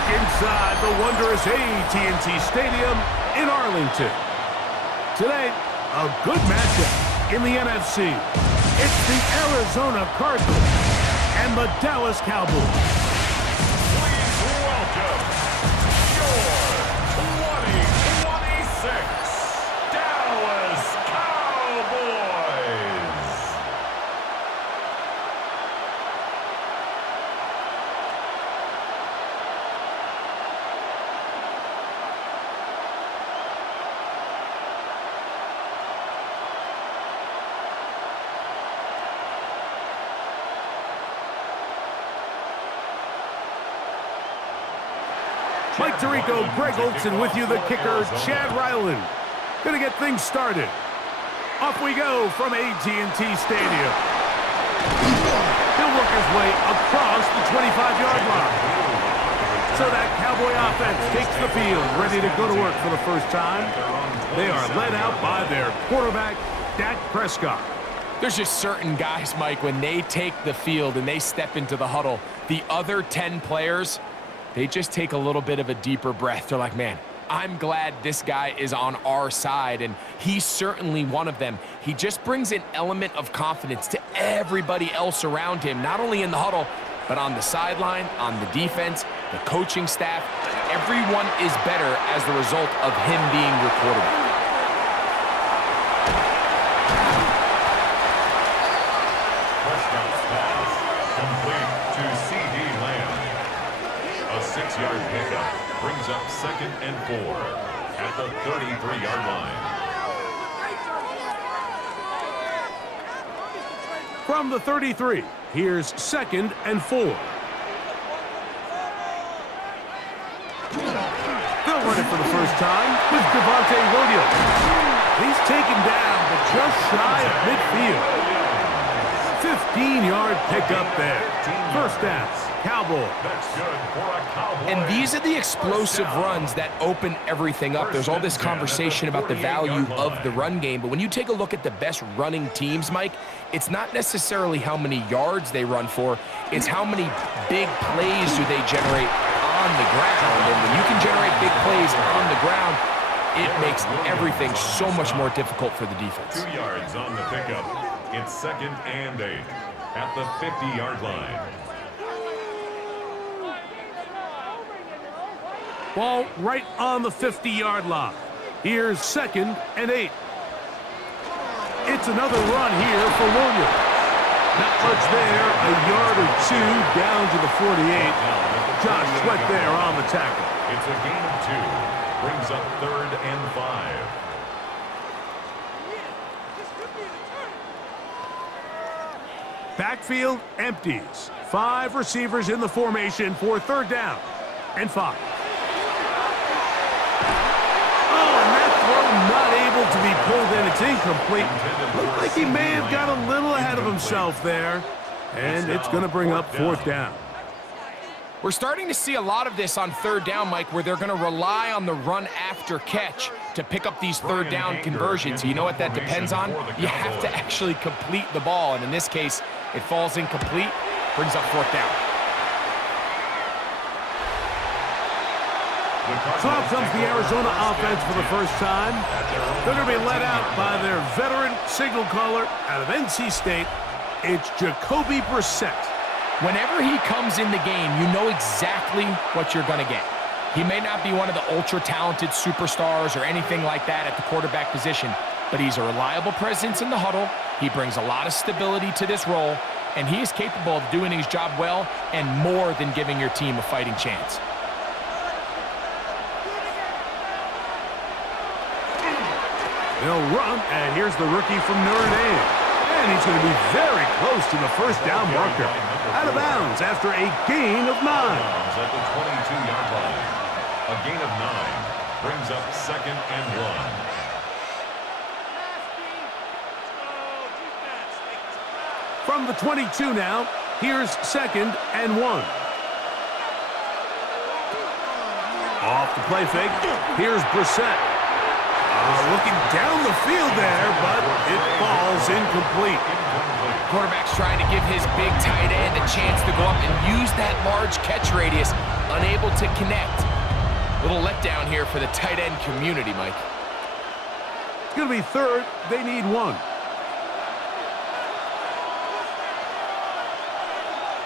look inside the wondrous AT&T Stadium in Arlington. Today, a good matchup in the NFC. It's the Arizona Cardinals and the Dallas Cowboys. Please welcome your 2026 Dallas Cowboys. Mike Tirico, Greg Olson with you, the kicker, Chad Ryland. Gonna get things started. Off we go from AT&T Stadium. He'll work his way across the 25-yard line. So that Cowboy offense takes the field, ready to go to work for the first time. They are led out by their quarterback, Dak Prescott. There's just certain guys, Mike, when they take the field and they step into the huddle, the other 10 players, they just take a little bit of a deeper breath. They're like, man, I'm glad this guy is on our side, and he's certainly one of them. He just brings an element of confidence to everybody else around him, not only in the huddle, but on the sideline, on the defense, the coaching staff. Everyone is better as the result of him being your quarterback. Prescott's pass complete to C.D. Lamb. A 6-yard pickup brings up 2nd and 4 at the 33-yard line. From the 33, here's 2nd and 4. They'll run it for the first time with Devontae Williams. He's taken down, but just shy of midfield. 15-yard pickup there. First down, Cowboys. That's good for a Cowboy. And these are the explosive runs that open everything up. There's all this conversation about the value of the run game, but when you take a look at the best running teams, Mike, it's not necessarily how many yards they run for, it's how many big plays do they generate on the ground. And when you can generate big plays on the ground, it makes everything so much more difficult for the defense. 2 yards on the pickup. It's 2nd and 8 at the 50-yard line. Ball right on the 50-yard line. Here's 2nd and 8. It's another run here for Williams. Not much there, a yard or two down to the 48. Josh Sweat there on the tackle. It's a gain of 2. Brings up 3rd and 5. Backfield empties. 5 receivers in the formation for 3rd down and 5. Not able to be pulled in. It's incomplete. Looked like he may have got a little ahead of himself there. And it's going to bring up 4th down. We're starting to see a lot of this on 3rd down, Mike, where they're going to rely on the run after catch to pick up these 3rd down conversions. You know what that depends on? You have to actually complete the ball. And in this case, it falls incomplete, brings up 4th down. So up comes the Arizona offense for the first time. They're going to be led out by their veteran signal caller out of NC State. It's Jacoby Brissett. Whenever he comes in the game, you know exactly what you're going to get. He may not be one of the ultra-talented superstars or anything like that at the quarterback position, but he's a reliable presence in the huddle. He brings a lot of stability to this role, and he is capable of doing his job well and more than giving your team a fighting chance. They'll run, and here's the rookie from Notre Dame. And he's going to be very close to the first down marker. Out of bounds after a gain of 9. At the 22-yard line. A gain of 9 brings up 2nd and 1. From the 22 now, here's 2nd and 1. Off the play fake, here's Brissett. Looking down the field there, but it falls incomplete. Quarterback's trying to give his big tight end a chance to go up and use that large catch radius. Unable to connect. Little letdown here for the tight end community, Mike. It's going to be third. They need one.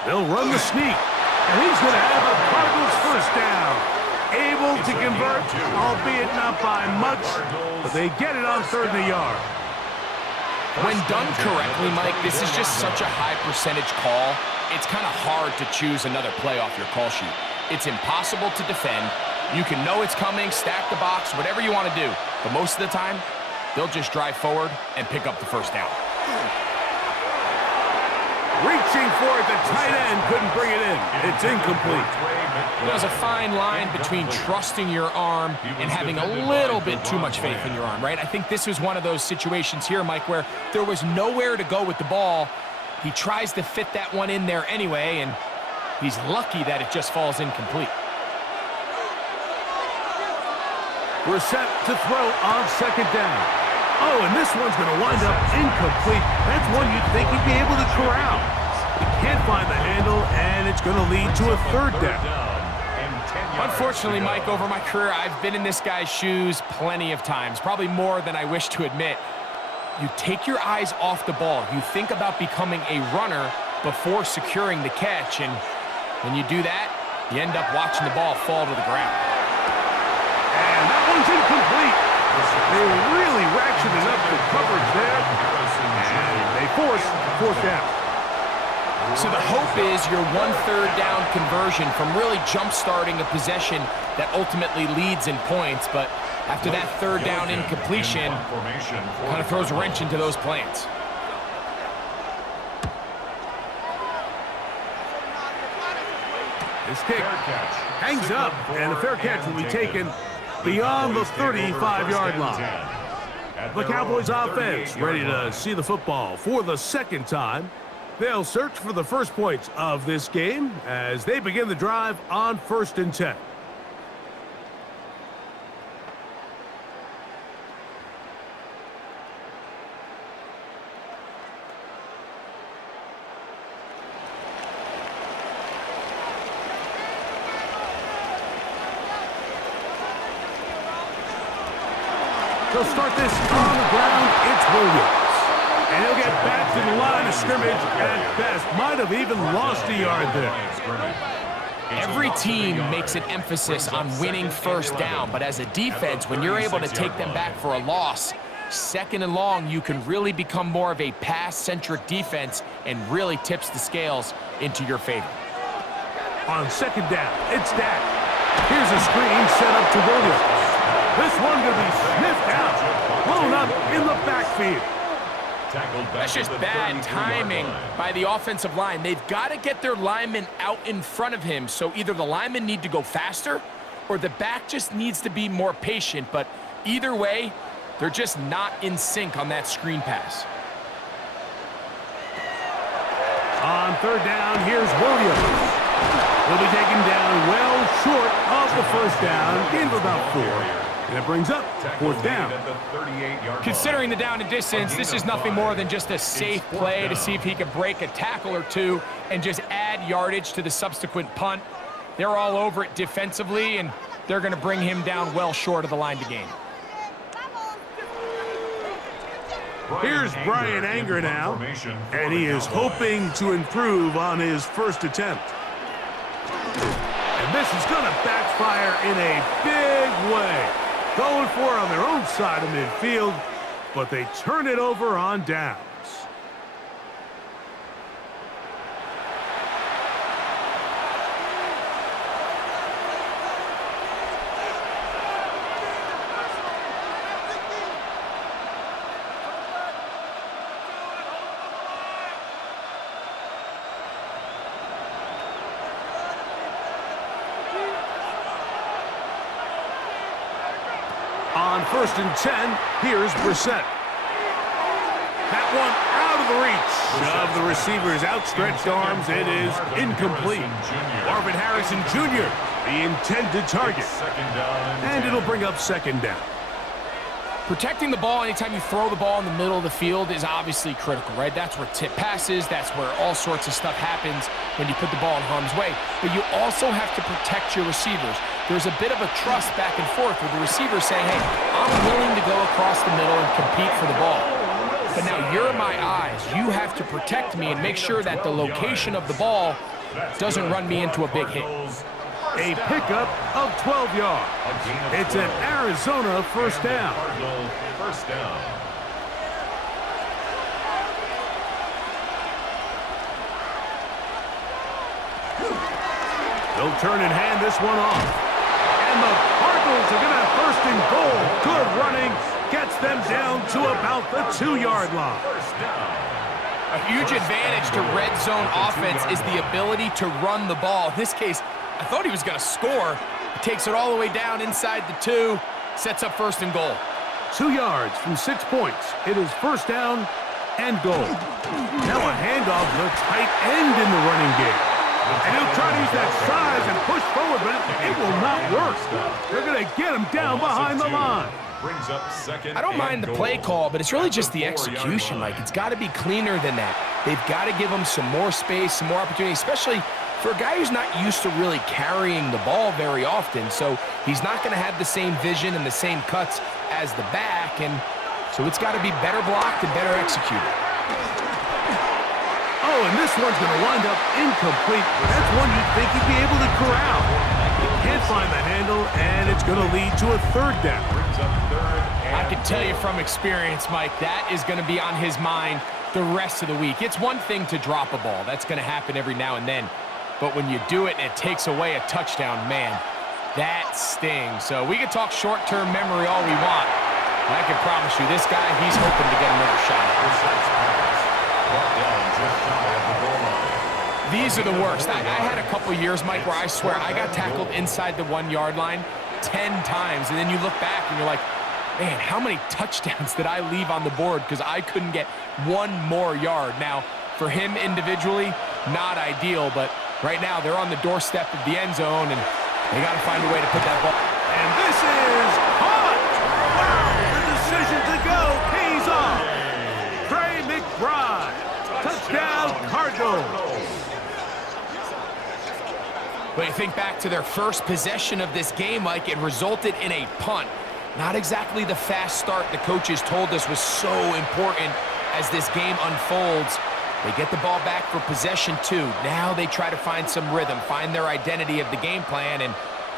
They'll run the sneak. And he's going to have a Cardinals first down. Able to convert, albeit not by much, but they get it on 3rd and a yard. When done correctly, Mike, this is just such a high percentage call. It's kind of hard to choose another play off your call sheet. It's impossible to defend. You can know it's coming, stack the box, whatever you want to do. But most of the time, they'll just drive forward and pick up the first down. Reaching for it, the tight end couldn't bring it in. It's incomplete. There's a fine line between trusting your arm and having a little bit too much faith in your arm, right? I think this was one of those situations here, Mike, where there was nowhere to go with the ball. He tries to fit that one in there anyway, and he's lucky that it just falls incomplete. We're set to throw on 2nd down. Oh, and this one's going to wind up incomplete. That's one you'd think he'd be able to corral. He can't find the handle, and it's going to lead to a 3rd down. Unfortunately, Mike, over my career, I've been in this guy's shoes plenty of times, probably more than I wish to admit. You take your eyes off the ball. You think about becoming a runner before securing the catch, and when you do that, you end up watching the ball fall to the ground. And that one's incomplete. They really ratcheted up the coverage there, and they force 4th down. So the hope is your 1/3 down conversion from really jump-starting a possession that ultimately leads in points, but after that 3rd down incompletion, kind of throws a wrench into those plans. This kick hangs up, and a fair catch will be taken beyond the 35-yard line. The Cowboys offense ready to see the football for the 2nd time. They'll search for the first points of this game as they begin the drive on 1st and 10. They'll start this on the ground. It's Williams. And he'll get back to the line of scrimmage at best. Might have even lost a yard there. Every team makes an emphasis on winning 1st down, but as a defense, when you're able to take them back for a loss, 2nd and long, you can really become more of a pass-centric defense and really tips the scales into your favor. On 2nd down, it's Dak. Here's a screen set up to Williams. This one going to be sniffed out, blown up in the backfield. That's just bad timing by the offensive line. They've got to get their linemen out in front of him, so either the linemen need to go faster or the back just needs to be more patient, but either way, they're just not in sync on that screen pass. On 3rd down, here's Williams. He'll be taken down well short of the 1st down, gain of about 4. And it brings up 4th down. Considering the down and distance, this is nothing more than just a safe play to see if he can break a tackle or two and just add yardage to the subsequent punt. They're all over it defensively, and they're going to bring him down well short of the line to gain. Here's Brian Anger now, and he is hoping to improve on his 1st attempt. And this is going to backfire in a big way. Going for it on their own side of midfield, but they turn it over on downs. On 1st and 10, here's Brissett. That one out of the reach of the receiver's outstretched arms. It is incomplete. Marvin Harrison Jr., the intended target. And it'll bring up 2nd down. Protecting the ball anytime you throw the ball in the middle of the field is obviously critical, right? That's where tip passes, that's where all sorts of stuff happens when you put the ball in harm's way. But you also have to protect your receivers. There's a bit of a trust back and forth with the receiver saying, hey, I'm willing to go across the middle and compete for the ball. But now you're my eyes. You have to protect me and make sure that the location of the ball doesn't run me into a big hit. A pickup of 12 yards. It's an Arizona first down. First down. They'll turn and hand this one off. And the Cardinals are going to have first and goal. Good running. Gets them down to about the 2-yard line. A huge advantage to red zone offense is the ability to run the ball. In this case, I thought he was going to score. He takes it all the way down inside the 2, sets up first and goal. 2 yards from 6 points. It is first down and goal. Now a handoff to the tight end in the running game. And he'll try to use that size and push forward, but it will not work. They're going to get him down behind the line. Brings up second. I don't mind the play call, but it's really just the execution, Mike. It's got to be cleaner than that. They've got to give him some more space, some more opportunity, especially for a guy who's not used to really carrying the ball very often. So he's not going to have the same vision and the same cuts as the back, and so it's got to be better blocked and better executed. Oh, and this one's going to wind up incomplete. That's one you'd think he'd be able to corral. He can't find the handle, and it's going to lead to a third down. I can tell you from experience, Mike, that is going to be on his mind the rest of the week. It's one thing to drop a ball. That's going to happen every now and then. But when you do it and it takes away a touchdown, man, that stings. So we can talk short-term memory all we want. And I can promise you, this guy, he's hoping to get another shot. These are the worst. I had a couple years, Mike, where I swear I got tackled inside the 1-yard line 10 times. And then you look back and you're like, man, how many touchdowns did I leave on the board because I couldn't get one more yard? Now, for him individually, not ideal, but right now they're on the doorstep of the end zone, and they got to find a way to put that ball. And this is caught! Wow, the decision to go pays off. Trey McBride, touchdown Cardinals. But you think back to their first possession of this game, Mike, it resulted in a punt. Not exactly the fast start the coaches told us was so important as this game unfolds. They get the ball back for possession 2. Now they try to find some rhythm, find their identity of the game plan, and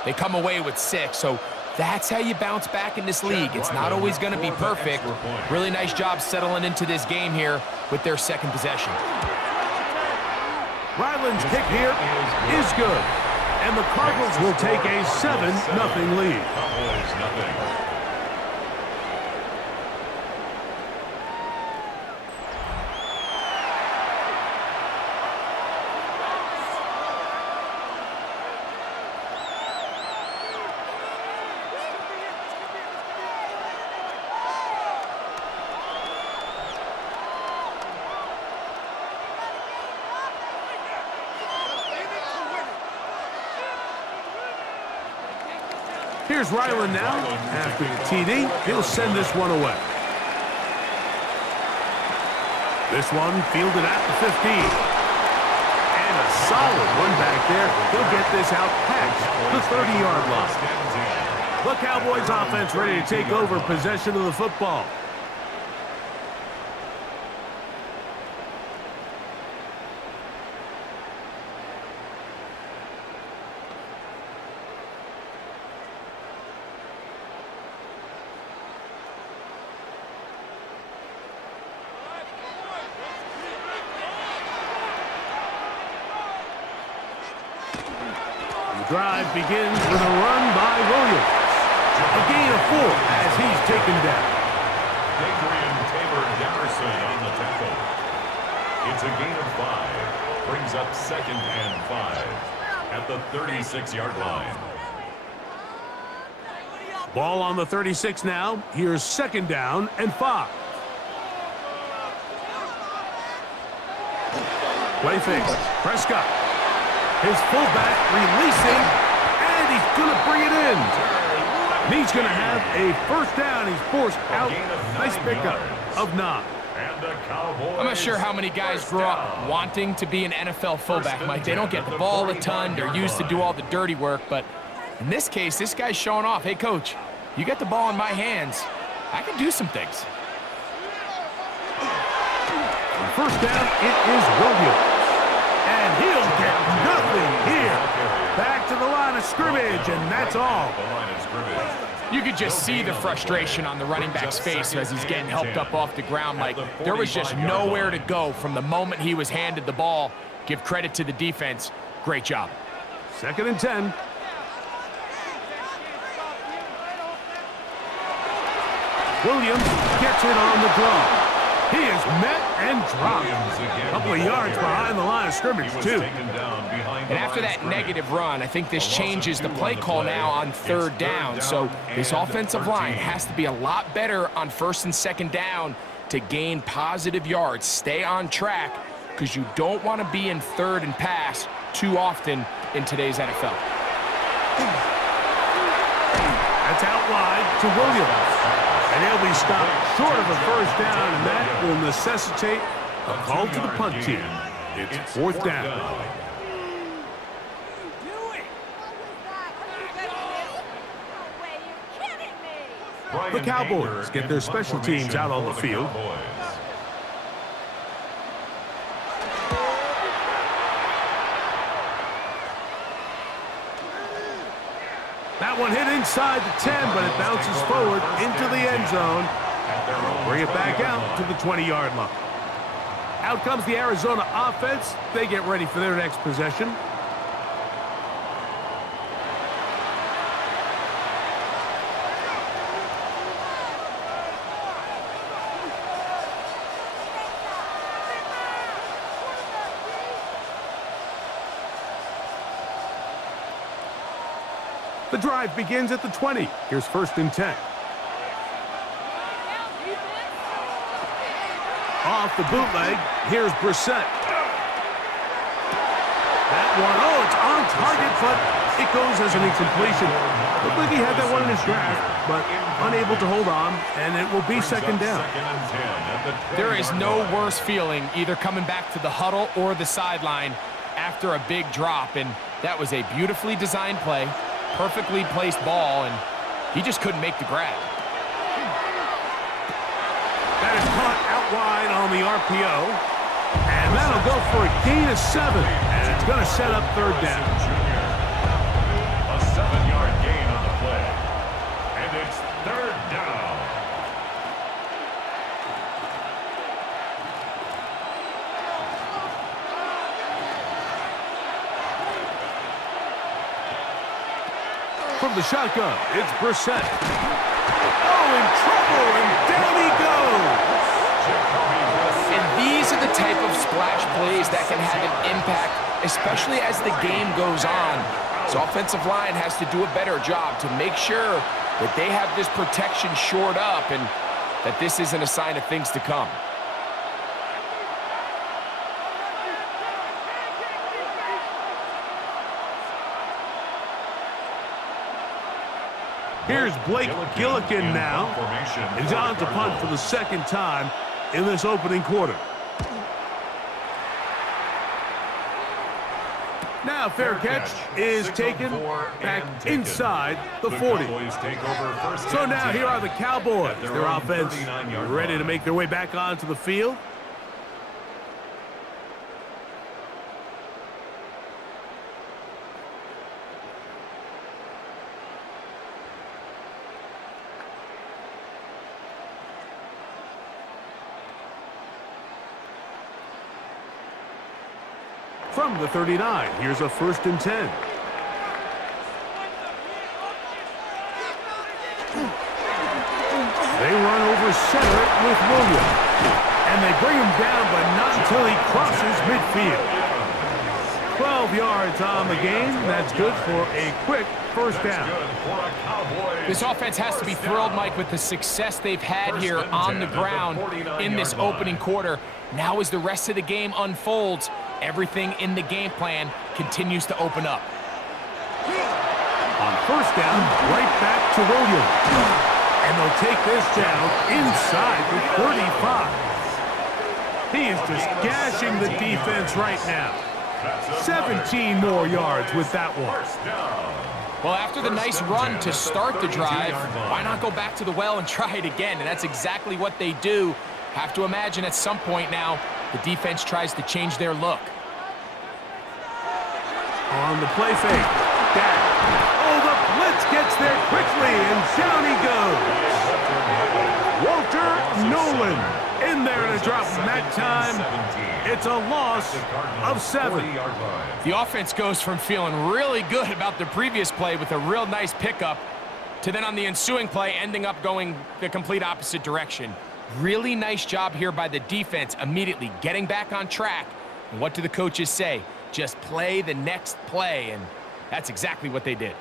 they come away with 6. So that's how you bounce back in this league. It's not always going to be perfect. Really nice job settling into this game here with their second possession. Ryland's kick here is good. And the Cardinals will take a 7-0 lead. Cowboys, nothing. Here's Ryland now. After the TD, he'll send this one away. This one fielded at the 15. And a solid one back there. He'll get this out past the 30-yard line. The Cowboys offense ready to take over possession of the football. Drive begins with a run by Williams. A gain of 4 as he's taken down. Adrian Taylor-Demerson on the tackle. It's a gain of 5. Brings up 2nd and 5 at the 36-yard line. Ball on the 36 now. Here's 2nd down and 5. Play fake. Prescott. His fullback releasing, and he's going to bring it in. And he's going to have a first down. He's forced out. Nice pickup of 9. And the Cowboys. I'm not sure how many guys grow up wanting to be an NFL fullback, Mike. They don't get the ball a ton. They're used to do all the dirty work. But in this case, this guy's showing off. Hey, coach, you got the ball in my hands. I can do some things. On first down, it is Williams. And he'll get nothing here. Back to the line of scrimmage, and that's all. The line of scrimmage. You could just see the frustration on the running back's face as he's getting helped up off the ground, Mike. There was just nowhere to go from the moment he was handed the ball. Give credit to the defense. Great job. 2nd and 10. Williams gets it on the draw. He is met and dropped. A couple of yards behind the line of scrimmage, too. And after that negative run, I think this changes the play call now on 3rd down. So this offensive line has to be a lot better on 1st and 2nd down to gain positive yards. Stay on track because you don't want to be in 3rd and pass too often in today's NFL. That's out wide to Williams. And he'll be stopped short of a first down, and that will necessitate a call to the punt team. It's 4th down. The Cowboys get their special teams out on the field. That one hit inside the 10, but it bounces forward into the end zone. Bring it back out to the 20-yard line. Out comes the Arizona offense. They get ready for their next possession. The drive begins at the 20. Here's 1st and 10. Off the bootleg, here's Brissett. That one, oh, it's on target, but it goes as an incompletion. Looked like he had that one in his grasp, but unable to hold on, and it will be 2nd down. There is no worse feeling either coming back to the huddle or the sideline after a big drop, and that was a beautifully designed play. Perfectly placed ball, and he just couldn't make the grab. That is caught out wide on the RPO, and that'll go for a gain of 7, and it's going to set up 3rd down. A 7-yard gain on the play, and it's 3rd down. From the shotgun, it's Brissett. Oh, in trouble, and down he goes. And these are the type of splash plays that can have an impact, especially as the game goes on. So offensive line has to do a better job to make sure that they have this protection shored up and that this isn't a sign of things to come. Here's Blake Gillikin now. He's on to punt for the 2nd time in this opening quarter. Now fair catch is taken back inside the 40. So now here are the Cowboys. Their offense ready to make their way back onto the field. From the 39, here's a 1st and 10. They run over center with Williams. And they bring him down, but not until he crosses midfield. 12 yards on the game. That's good for a quick first down. This offense has to be thrilled, Mike, with the success they've had here on the ground in this opening quarter. Now as the rest of the game unfolds, everything in the game plan continues to open up. On First down, right back to Williams. And they'll take this down inside the 35. He is just gashing the defense right now. 17 more yards with that one. Well, after the nice run to start the drive, why not go back to the well and try it again? And that's exactly what they do. Have to imagine at some point now, the defense tries to change their look. On the play fake. Dak. Oh, the blitz gets there quickly, and down he goes. Walter Nolan in there to drop him that time. It's a loss of 7. The offense goes from feeling really good about the previous play with a real nice pickup to then on the ensuing play ending up going the complete opposite direction. Really nice job here by the defense, immediately getting back on track. And what do the coaches say? Just play the next play, and that's exactly what they did.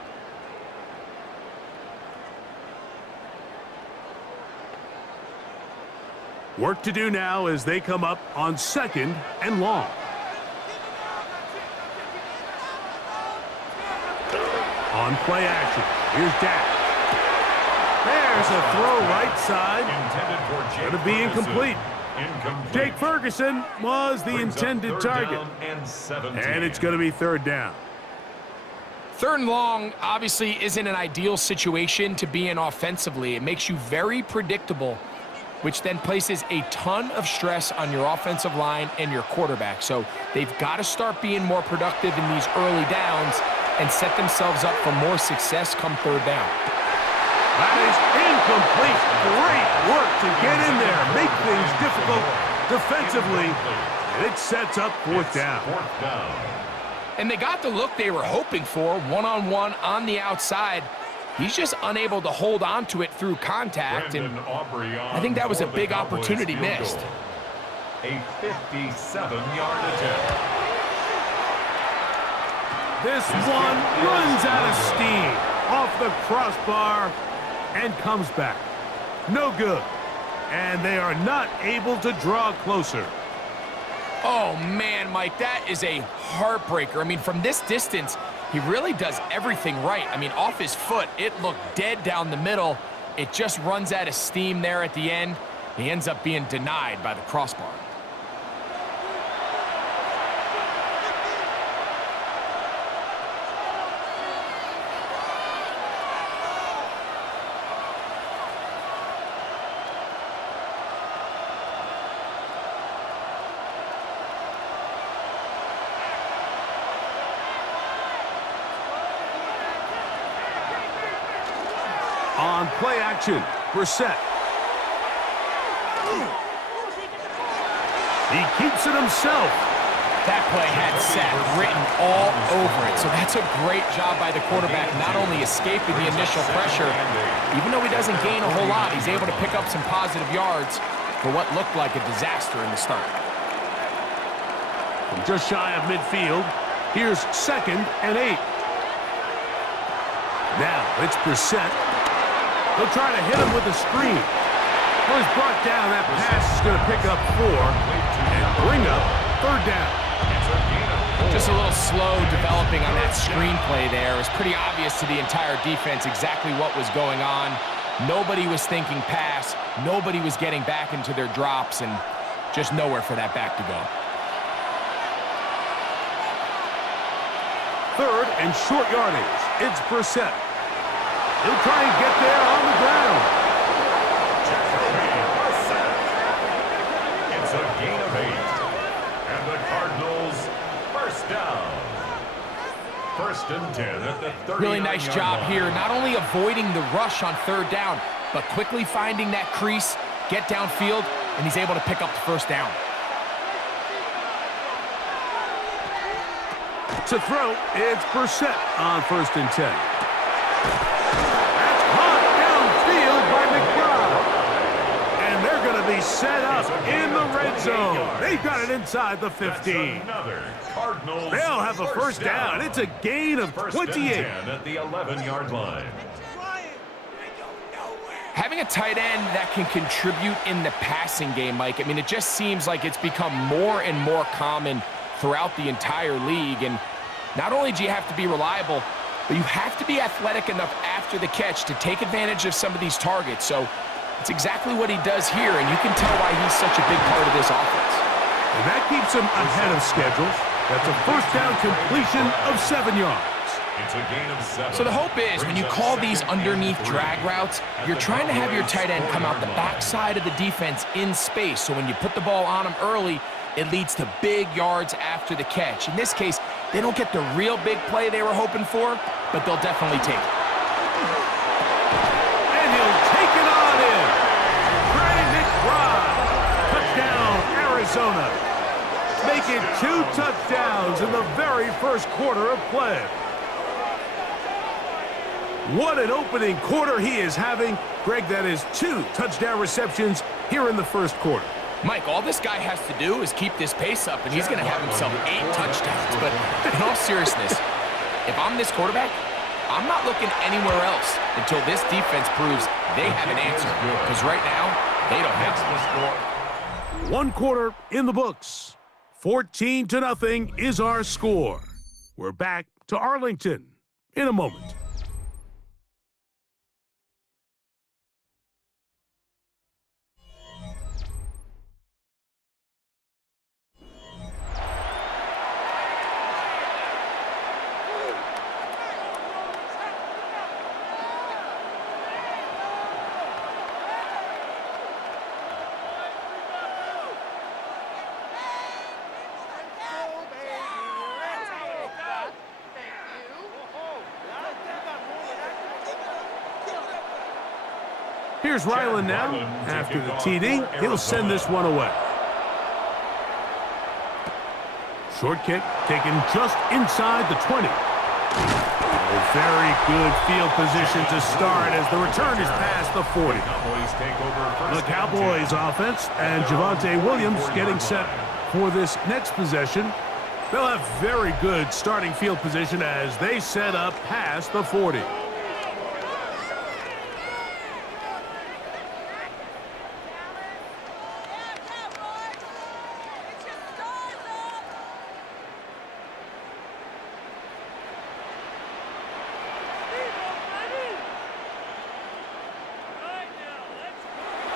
Work to do now as they come up on 2nd and long. On play action, here's Dak. There's a throw right side. Going to be incomplete. Jake Ferguson was the intended target. And it's going to be 3rd down. 3rd and long obviously isn't an ideal situation to be in offensively. It makes you very predictable, which then places a ton of stress on your offensive line and your quarterback. So they've got to start being more productive in these early downs and set themselves up for more success come 3rd down. That is incomplete. Great work to get in there, make things difficult defensively, and it sets up 4th down. And they got the look they were hoping for, one-on-one on the outside. He's just unable to hold on to it through contact, and I think that was a big opportunity missed. A 57-yard attempt. This one runs out of steam off the crossbar and comes back. No good. And they are not able to draw closer. Oh, man, Mike, that is a heartbreaker. I mean, from this distance, he really does everything right. I mean, off his foot, it looked dead down the middle. It just runs out of steam there at the end. He ends up being denied by the crossbar. On play action, Brissett. He keeps it himself. That play had sack written all over it. So that's a great job by the quarterback, not only escaping the initial pressure, even though he doesn't gain a whole lot, he's able to pick up some positive yards for what looked like a disaster in the start. From just shy of midfield, here's 2nd and 8. Now it's Brissett. They'll try to hit him with a screen. Well, he's brought down. That pass is going to pick up 4 and bring up 3rd down. Just a little slow developing on that screenplay there. It was pretty obvious to the entire defense exactly what was going on. Nobody was thinking pass. Nobody was getting back into their drops, and just nowhere for that back to go. 3rd and short yardage. It's Brissett. He'll try and get there on the ground. It's a gain of 8. And the Cardinals, 1st down. 1st and 10 at the 30. Really nice job here, not only avoiding the rush on 3rd down, but quickly finding that crease, get downfield, and he's able to pick up the 1st down. To throw, it's Brissett on 1st and 10. Be set up in the red zone. They've got it inside the 15. They'll have a 1st down. It's a gain of 28 at the 11-yard line. Having a tight end that can contribute in the passing game, Mike, I mean, it just seems like it's become more and more common throughout the entire league. And not only do you have to be reliable, but you have to be athletic enough after the catch to take advantage of some of these targets. So it's exactly what he does here, and you can tell why he's such a big part of this offense. And that keeps him ahead of schedule. That's a first down completion of 7 yards. It's a gain of 7. So the hope is when you call these underneath drag routes, you're trying to have your tight end come out the backside of the defense in space. So when you put the ball on him early, it leads to big yards after the catch. In this case, they don't get the real big play they were hoping for, but they'll definitely take it. And he'll take it on in. Brandon McBride. Touchdown, Arizona. Make it 2 touchdowns in the very first quarter of play. What an opening quarter he is having. Greg, that is 2 touchdown receptions here in the first quarter. Mike, all this guy has to do is keep this pace up, and he's going to have himself 8 touchdowns. But in all seriousness, if I'm this quarterback, I'm not looking anywhere else until this defense proves they have an answer. Because right now, they don't have one. 1 quarter in the books. 14-0 is our score. We're back to Arlington in a moment. Here's Ryland now. After the TD, he'll send this one away. Short kick taken just inside the 20. A very good field position to start as the return is past the 40. The Cowboys offense and Javonte Williams getting set for this next possession. They'll have very good starting field position as they set up past the 40.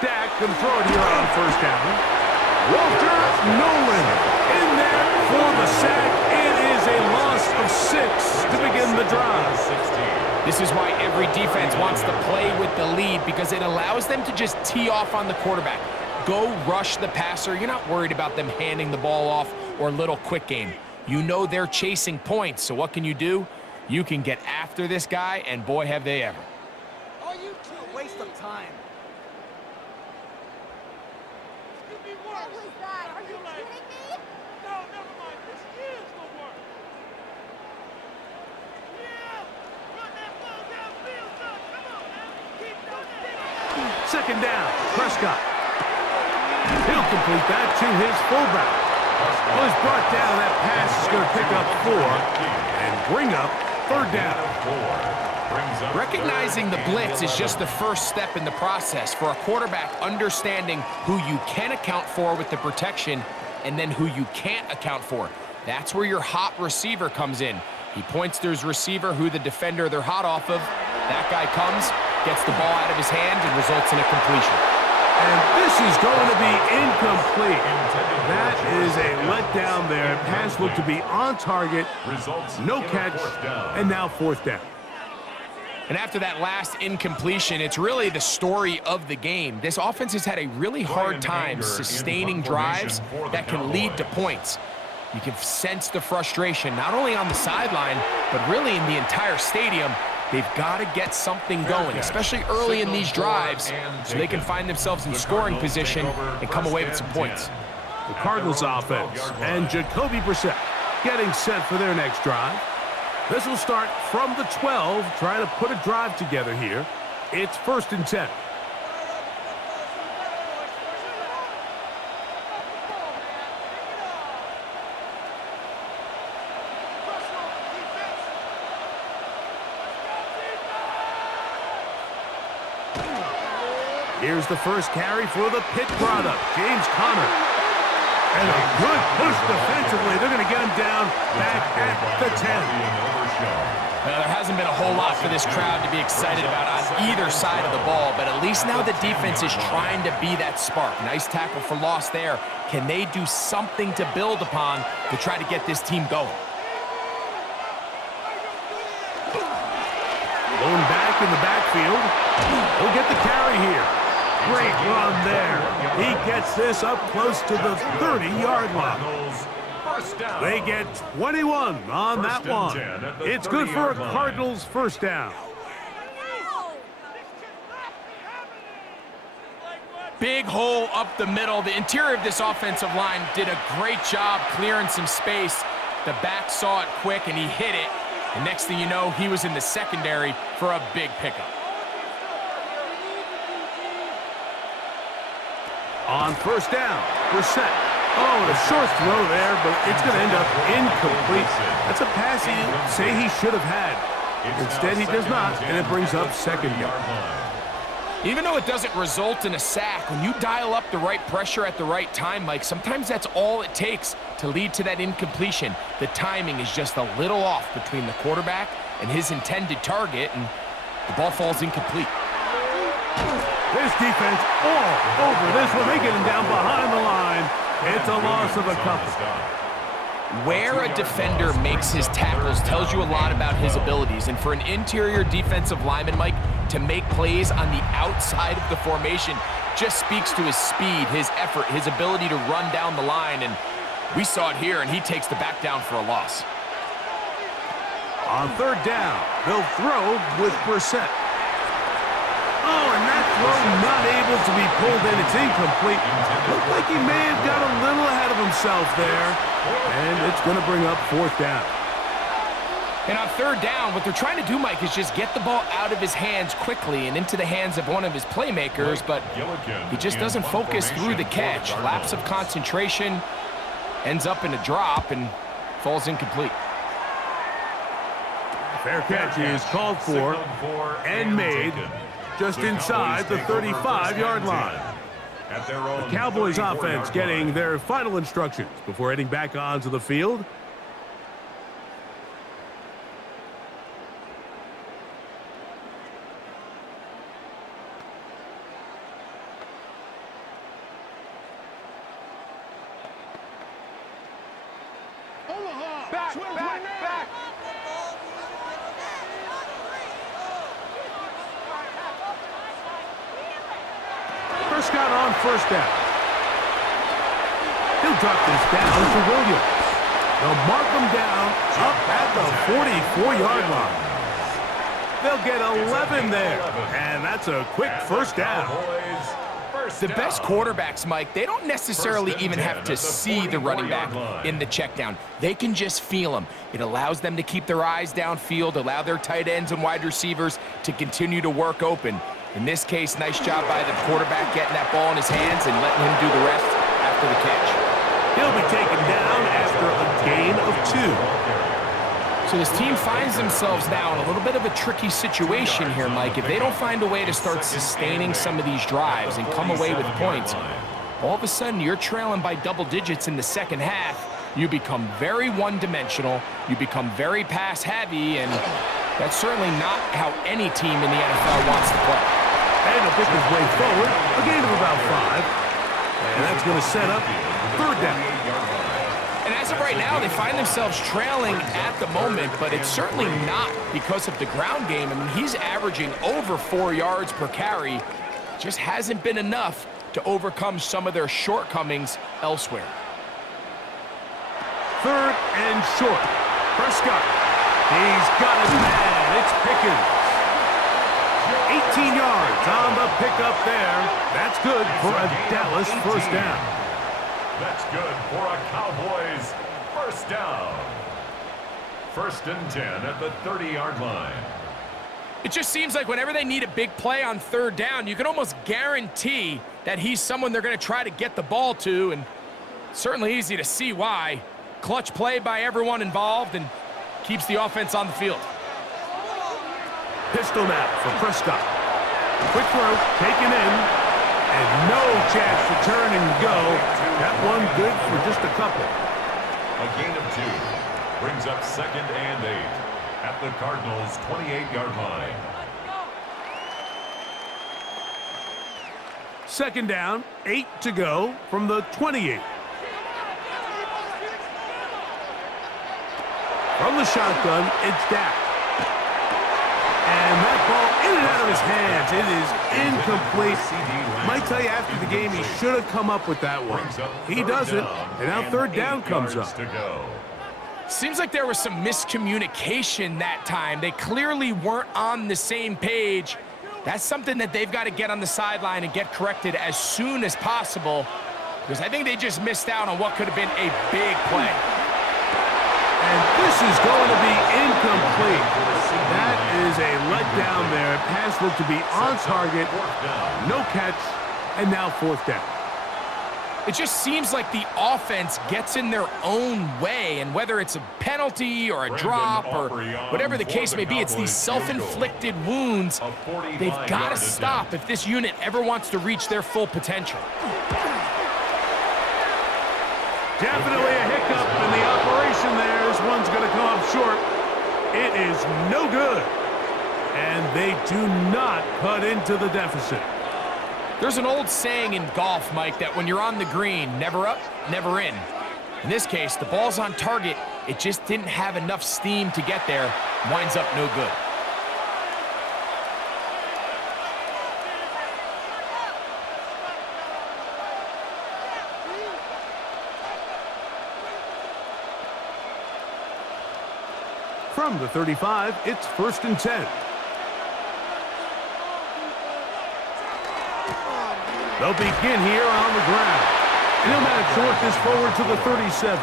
Dak can throw it here on first down. Walter Nolan in there for the sack. It is a loss of 6 to begin the drive. This is why every defense wants to play with the lead, because it allows them to just tee off on the quarterback. Go rush the passer. You're not worried about them handing the ball off or little quick game. You know they're chasing points, so what can you do? You can get after this guy, and boy, have they ever. Are you two a waste of time? What was that? Are you kidding me? No, never mind. This is the work. Yeah! Run that ball downfield, son. Come on now. Keep doing that. Second down, Prescott. He'll complete that to his fullback. Well, he's brought down. That pass is going to pick up 4 and bring up third down. Recognizing the blitz is just the first step in the process for a quarterback, understanding who you can account for with the protection and then who you can't account for. That's where your hot receiver comes in. He points to his receiver, who the defender they're hot off of. That guy comes, gets the ball out of his hand, and results in a completion. And this is going to be incomplete. That is a letdown there. Pass looked to be on target, no catch, and now fourth down. And after that last incompletion, it's really the story of the game. This offense has had a really hard time sustaining drives that can lead to points. You can sense the frustration, not only on the sideline, but really in the entire stadium. They've got to get something going, especially early in these drives, so they can find themselves in scoring position and come away with some points. The Cardinals offense and Jacoby Brissett getting set for their next drive. This will start from the 12, trying to put a drive together here. It's 1st and 10. Here's the first carry for the Pitt product, James Conner. And a good push defensively. They're going to get him down back at the 10. Well, there hasn't been a whole lot for this crowd to be excited about on either side of the ball, but at least now the defense is trying to be that spark. Nice tackle for loss there. Can they do something to build upon to try to get this team going? Going back in the backfield. He'll get the carry here. Great run there. He gets this up close to the 30-yard line. They get 21 on that one. It's good for a Cardinals first down. Big hole up the middle. The interior of this offensive line did a great job clearing some space. The back saw it quick, and he hit it. And next thing you know, he was in the secondary for a big pickup. On first down, we're set. Oh, a short throw there, but it's going to end up incomplete. That's a pass you say he should have had. Instead, he does not, and it brings up second down. Even though it doesn't result in a sack, when you dial up the right pressure at the right time, Mike, sometimes that's all it takes to lead to that incompletion. The timing is just a little off between the quarterback and his intended target, and the ball falls incomplete. This defense all over this one. They get him down behind the line. It's a loss of a couple. Where a defender makes his tackles tells you a lot about his abilities. And for an interior defensive lineman, Mike, to make plays on the outside of the formation just speaks to his speed, his effort, his ability to run down the line. And we saw it here, and he takes the back down for a loss. On third down, they'll throw with Brissett. Oh, and that throw not able to be pulled in. It's incomplete. Looked like he may have got a little ahead of himself there. And it's going to bring up fourth down. And on third down, what they're trying to do, Mike, is just get the ball out of his hands quickly and into the hands of one of his playmakers, but he just doesn't focus through the catch. Lapse of concentration, ends up in a drop, and falls incomplete. Fair catch is called for and made just inside the 35-yard line. The Cowboys offense getting their final instructions before heading back onto the field. Back. Prescott on first down. He'll drop this down to Williams. They'll mark him down up at the 44-yard line. They'll get 11 there, and that's a quick first down. The best quarterbacks, Mike, they don't necessarily even have to see the running back in the check down. They can just feel him. It allows them to keep their eyes downfield, allow their tight ends and wide receivers to continue to work open. In this case, nice job by the quarterback getting that ball in his hands and letting him do the rest after the catch. He'll be taken down after a gain of 2. So this team finds themselves now in a little bit of a tricky situation here, Mike. If they don't find a way to start sustaining some of these drives and come away with points, all of a sudden you're trailing by double digits in the second half. You become very one-dimensional. You become very pass-heavy, and that's certainly not how any team in the NFL wants to play. And he'll pick his way forward, a gain of about 5. And that's going to set up third down. And as of right now, they find themselves trailing at the moment, but it's certainly not because of the ground game. I mean, he's averaging over 4 yards per carry. Just hasn't been enough to overcome some of their shortcomings elsewhere. Third and short. Prescott. He's got his man. It's Pickens. 18 yards on the pickup there. That's good for a Dallas first down. That's good for a Cowboys first down. 1st and 10 at the 30-yard line. It just seems like whenever they need a big play on third down, you can almost guarantee that he's someone they're going to try to get the ball to, and certainly easy to see why. Clutch play by everyone involved and keeps the offense on the field. Pistol now for Prescott. Quick throw, taken in. And no chance to turn and go. That one good for just a couple. A gain of 2 brings up 2nd and 8 at the Cardinals' 28-yard line. 2nd down, 8 to go from the 28. From the shotgun, it's Dak. And that ball in and out of his hands. It is incomplete. Might tell you after the game he should have come up with that one. He doesn't, and now 3rd down comes up. Seems like there was some miscommunication that time. They clearly weren't on the same page. That's something that they've got to get on the sideline and get corrected as soon as possible, because I think they just missed out on what could have been a big play. And this is going to be incomplete. That is a letdown there. Pass looked to be on target, no catch, and now 4th down. It just seems like the offense gets in their own way, and whether it's a penalty or a drop or whatever the case may be, it's these self-inflicted wounds. They've got to stop if this unit ever wants to reach their full potential. Definitely a hiccup in the operation there. This one's going to come up short. It is no good. And they do not cut into the deficit. There's an old saying in golf, Mike, that when you're on the green, never up, never in. In this case, the ball's on target. It just didn't have enough steam to get there. Winds up no good. From the 35, it's 1st and 10. They'll begin here on the ground. And he'll manage to work this forward to the 37.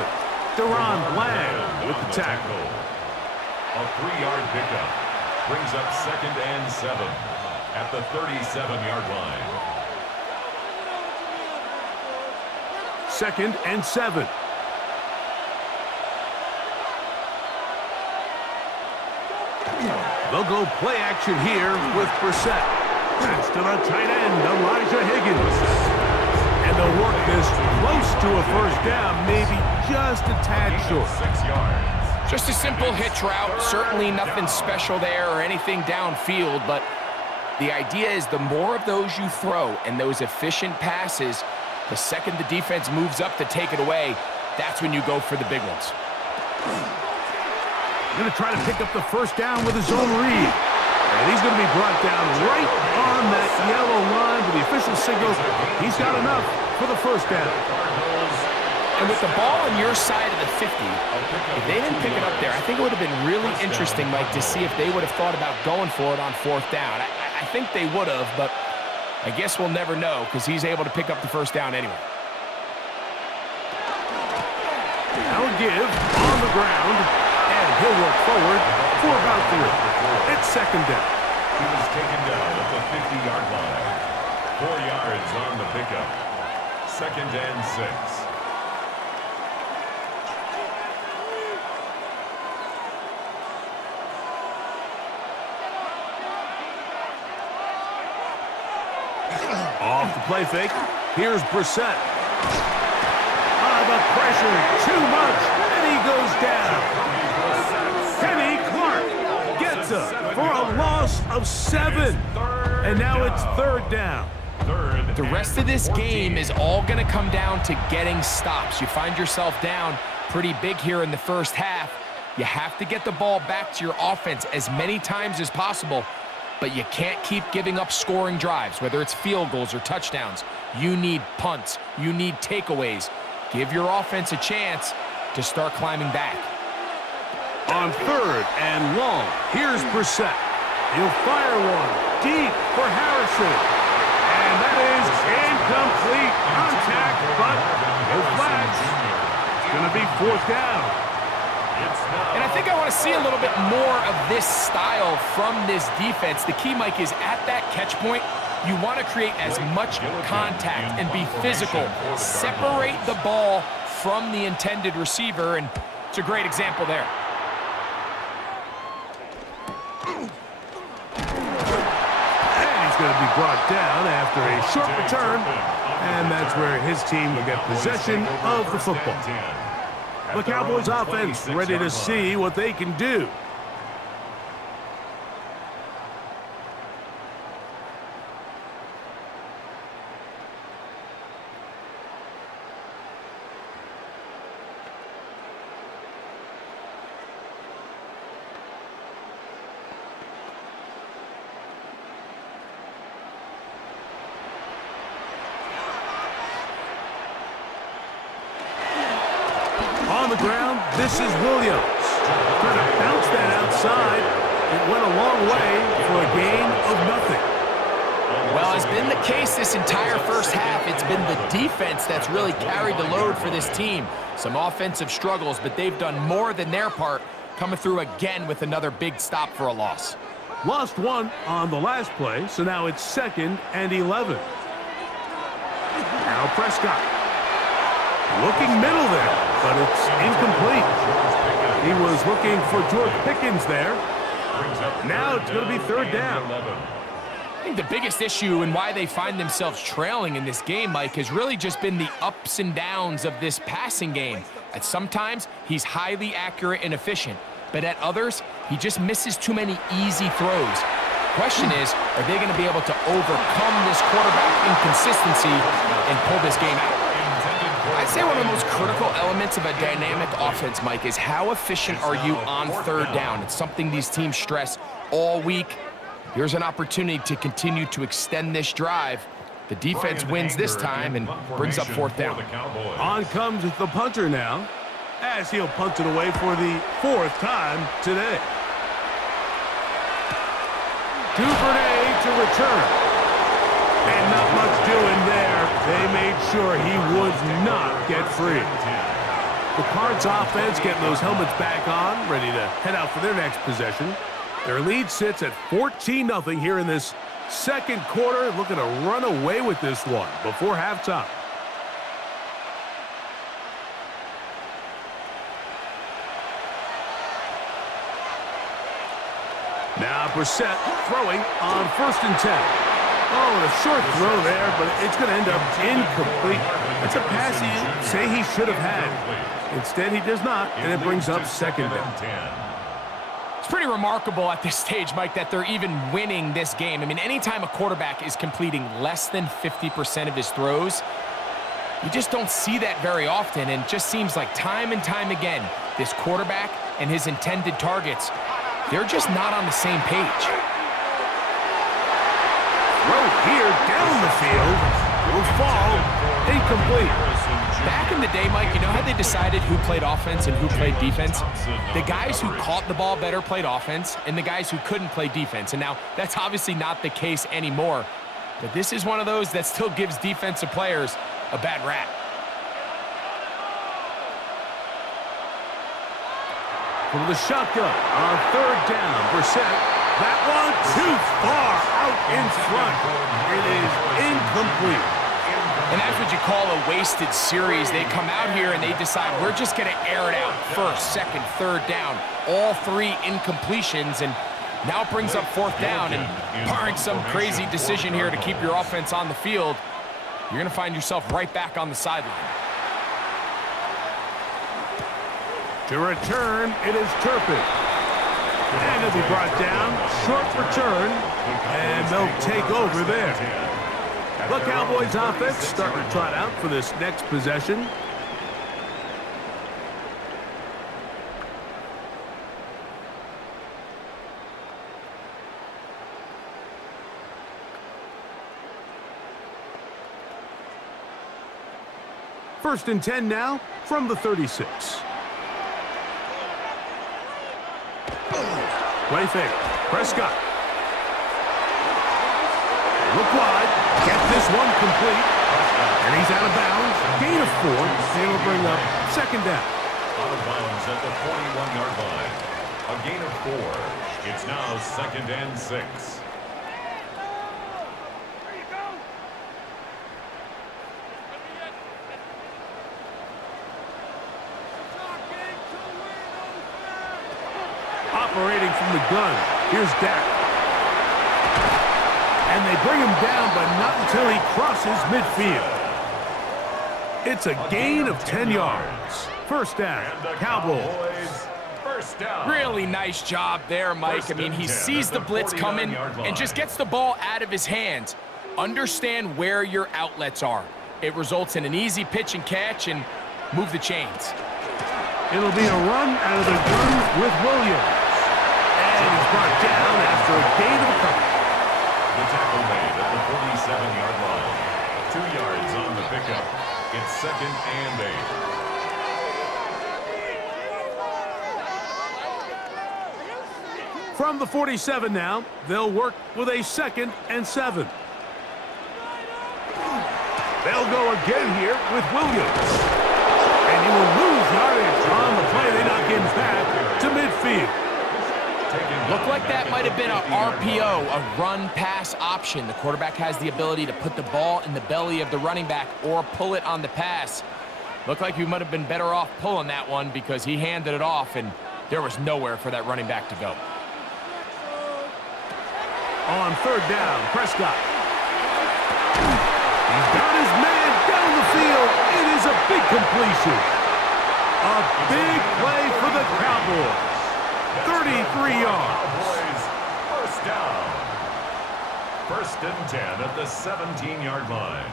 Deron Bland with the tackle. A 3-yard pickup brings up 2nd and 7 at the 37-yard line. 2nd and 7. They'll go play action here with Brissett. Pass to the tight end, Elijah Higgins. And they'll work this close to a 1st down, maybe just a tad short. 6 yards. Just a simple hitch route. Certainly nothing special there or anything downfield, but the idea is the more of those you throw and those efficient passes, the second the defense moves up to take it away, that's when you go for the big ones. Going to try to pick up the 1st down with his own read. And he's going to be brought down right on that yellow line with the official signals. He's got enough for the 1st down. And with the ball on your side of the 50, if they didn't pick it up there, I think it would have been really interesting, Mike, to see if they would have thought about going for it on 4th down. I think they would have, but I guess we'll never know because he's able to pick up the 1st down anyway. Now a give on the ground. And he'll work forward for about 3. It's 2nd down. He was taken down at the 50-yard line. 4 yards on the pickup. 2nd and 6. Off the play fake. Here's Brissett. The pressure too much, and he goes down. Kenny Clark gets up for a loss of 7. And now it's 3rd down. The rest of this game is all going to come down to getting stops. You find yourself down pretty big here in the 1st half. You have to get the ball back to your offense as many times as possible, but you can't keep giving up scoring drives, whether it's field goals or touchdowns. You need punts. You need takeaways. Give your offense a chance to start climbing back. On 3rd and long, here's Brissett. He'll fire one deep for Harrison. And that is incomplete. Contact, but no flags. It's going to be 4th down. And I think I want to see a little bit more of this style from this defense. The key, Mike, is at that catch point, you want to create as much contact and be physical. Separate the ball from the intended receiver, and it's a great example there. And he's going to be brought down after a short return, and that's where his team will get possession of the football. The Cowboys offense ready to see what they can do. On the ground, this is Williams. Trying to bounce that outside. It went a long way for a gain of nothing. Well, it's been the case this entire first half. It's been the defense that's really carried the load for this team. Some offensive struggles, but they've done more than their part, coming through again with another big stop for a loss. Lost one on the last play, so now it's 2nd and 11. Now Prescott. Looking middle there, but it's incomplete. He was looking for George Pickens there. Now it's going to be 3rd down. I think the biggest issue and why they find themselves trailing in this game, Mike, has really just been the ups and downs of this passing game. At sometimes, he's highly accurate and efficient, but at others, he just misses too many easy throws. Question is, are they going to be able to overcome this quarterback inconsistency and pull this game out? I'd say one of the most critical elements of a dynamic offense, Mike, is how efficient are you on 3rd down? It's something these teams stress all week. Here's an opportunity to continue to extend this drive. The defense wins this time and brings up 4th down. On comes the punter now, as he'll punt it away for the 4th time today. Duvernay to return. And not much doing there. They made sure he would not get free. The Cards offense getting those helmets back on, ready to head out for their next possession. Their lead sits at 14-0 here in this 2nd quarter. Looking to run away with this one before halftime. Now Brissett throwing on 1st and 10. Oh, a short throw there, but it's going to end up incomplete. That's a pass you say he should have had. Instead, he does not, and it brings up 2nd down. It's pretty remarkable at this stage, Mike, that they're even winning this game. I mean, anytime a quarterback is completing less than 50% of his throws, you just don't see that very often, and it just seems like time and time again, this quarterback and his intended targets, they're just not on the same page. Throw here down the field will fall incomplete. Back in the day, Mike, you know how they decided who played offense and who played defense? The guys who caught the ball better played offense, and the guys who couldn't play defense. And now that's obviously not the case anymore. But this is one of those that still gives defensive players a bad rap. From the shotgun on 3rd down, Brissett. That one too far out in front. It is incomplete. And that's what you call a wasted series. They come out here and they decide we're just going to air it out. 1st, 2nd, 3rd down. All 3 incompletions, and now it brings up 4th down. And barring some crazy decision here to keep your offense on the field, you're going to find yourself right back on the sideline. To return, it is Turpin. And it'll be brought down. Short return. And they'll take over there. The Cowboys offense starting to trot out for this next possession. First and 10 now from the 36. Play fake. Prescott. Look wide. Get this one complete. And he's out of bounds. Gain of 4. It'll bring up 2nd down. Out of bounds at the 41-yard line. A gain of 4. It's now 2nd and 6. Operating from the gun. Here's Dak. And they bring him down, but not until he crosses midfield. It's a gain of 10 yards. First down, Cowboys. First down. Really nice job there, Mike. I mean, he sees the blitz coming and just gets the ball out of his hands. Understand where your outlets are. It results in an easy pitch and catch and move the chains. It'll be a run out of the gun with Williams. And he's brought down after a gain of a couple. The tackle made at the 47-yard line. 2 yards on the pickup. It's second and 8. From the 47 now, they'll work with a 2nd and 7. They'll go again here with Williams. And he will lose yardage on the play. They knock him back to midfield. Looked like that might have been a RPO, a run-pass option. The quarterback has the ability to put the ball in the belly of the running back or pull it on the pass. Looked like he might have been better off pulling that one because he handed it off, and there was nowhere for that running back to go. On 3rd down, Prescott. He's got his man down the field. It is a big completion. A big play for the Cowboys. 33 yards. Cowboys, first down. 1st and 10 at the 17-yard line.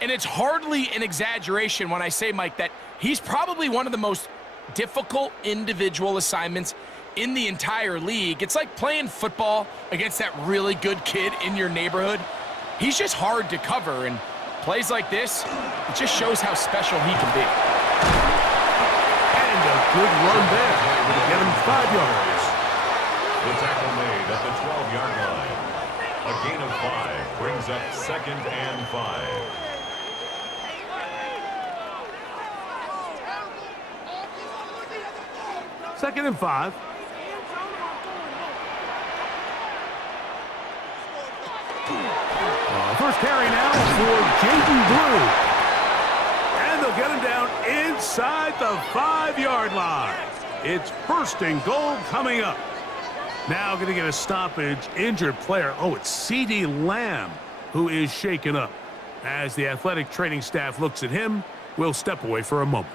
And it's hardly an exaggeration when I say, Mike, that he's probably one of the most difficult individual assignments in the entire league. It's like playing football against that really good kid in your neighborhood. He's just hard to cover, and plays like this, it just shows how special he can be. And a good run there. It'll get him 5 yards. The tackle made at the 12-yard line. A gain of 5 brings up 2nd and 5. Second and 5. First carry now for Jaden Blue. And they'll get him down inside the 5-yard line. It's 1st and goal coming up. Now going to get a stoppage. Injured player. Oh, it's C.D. Lamb who is shaken up. As the athletic training staff looks at him, we'll step away for a moment.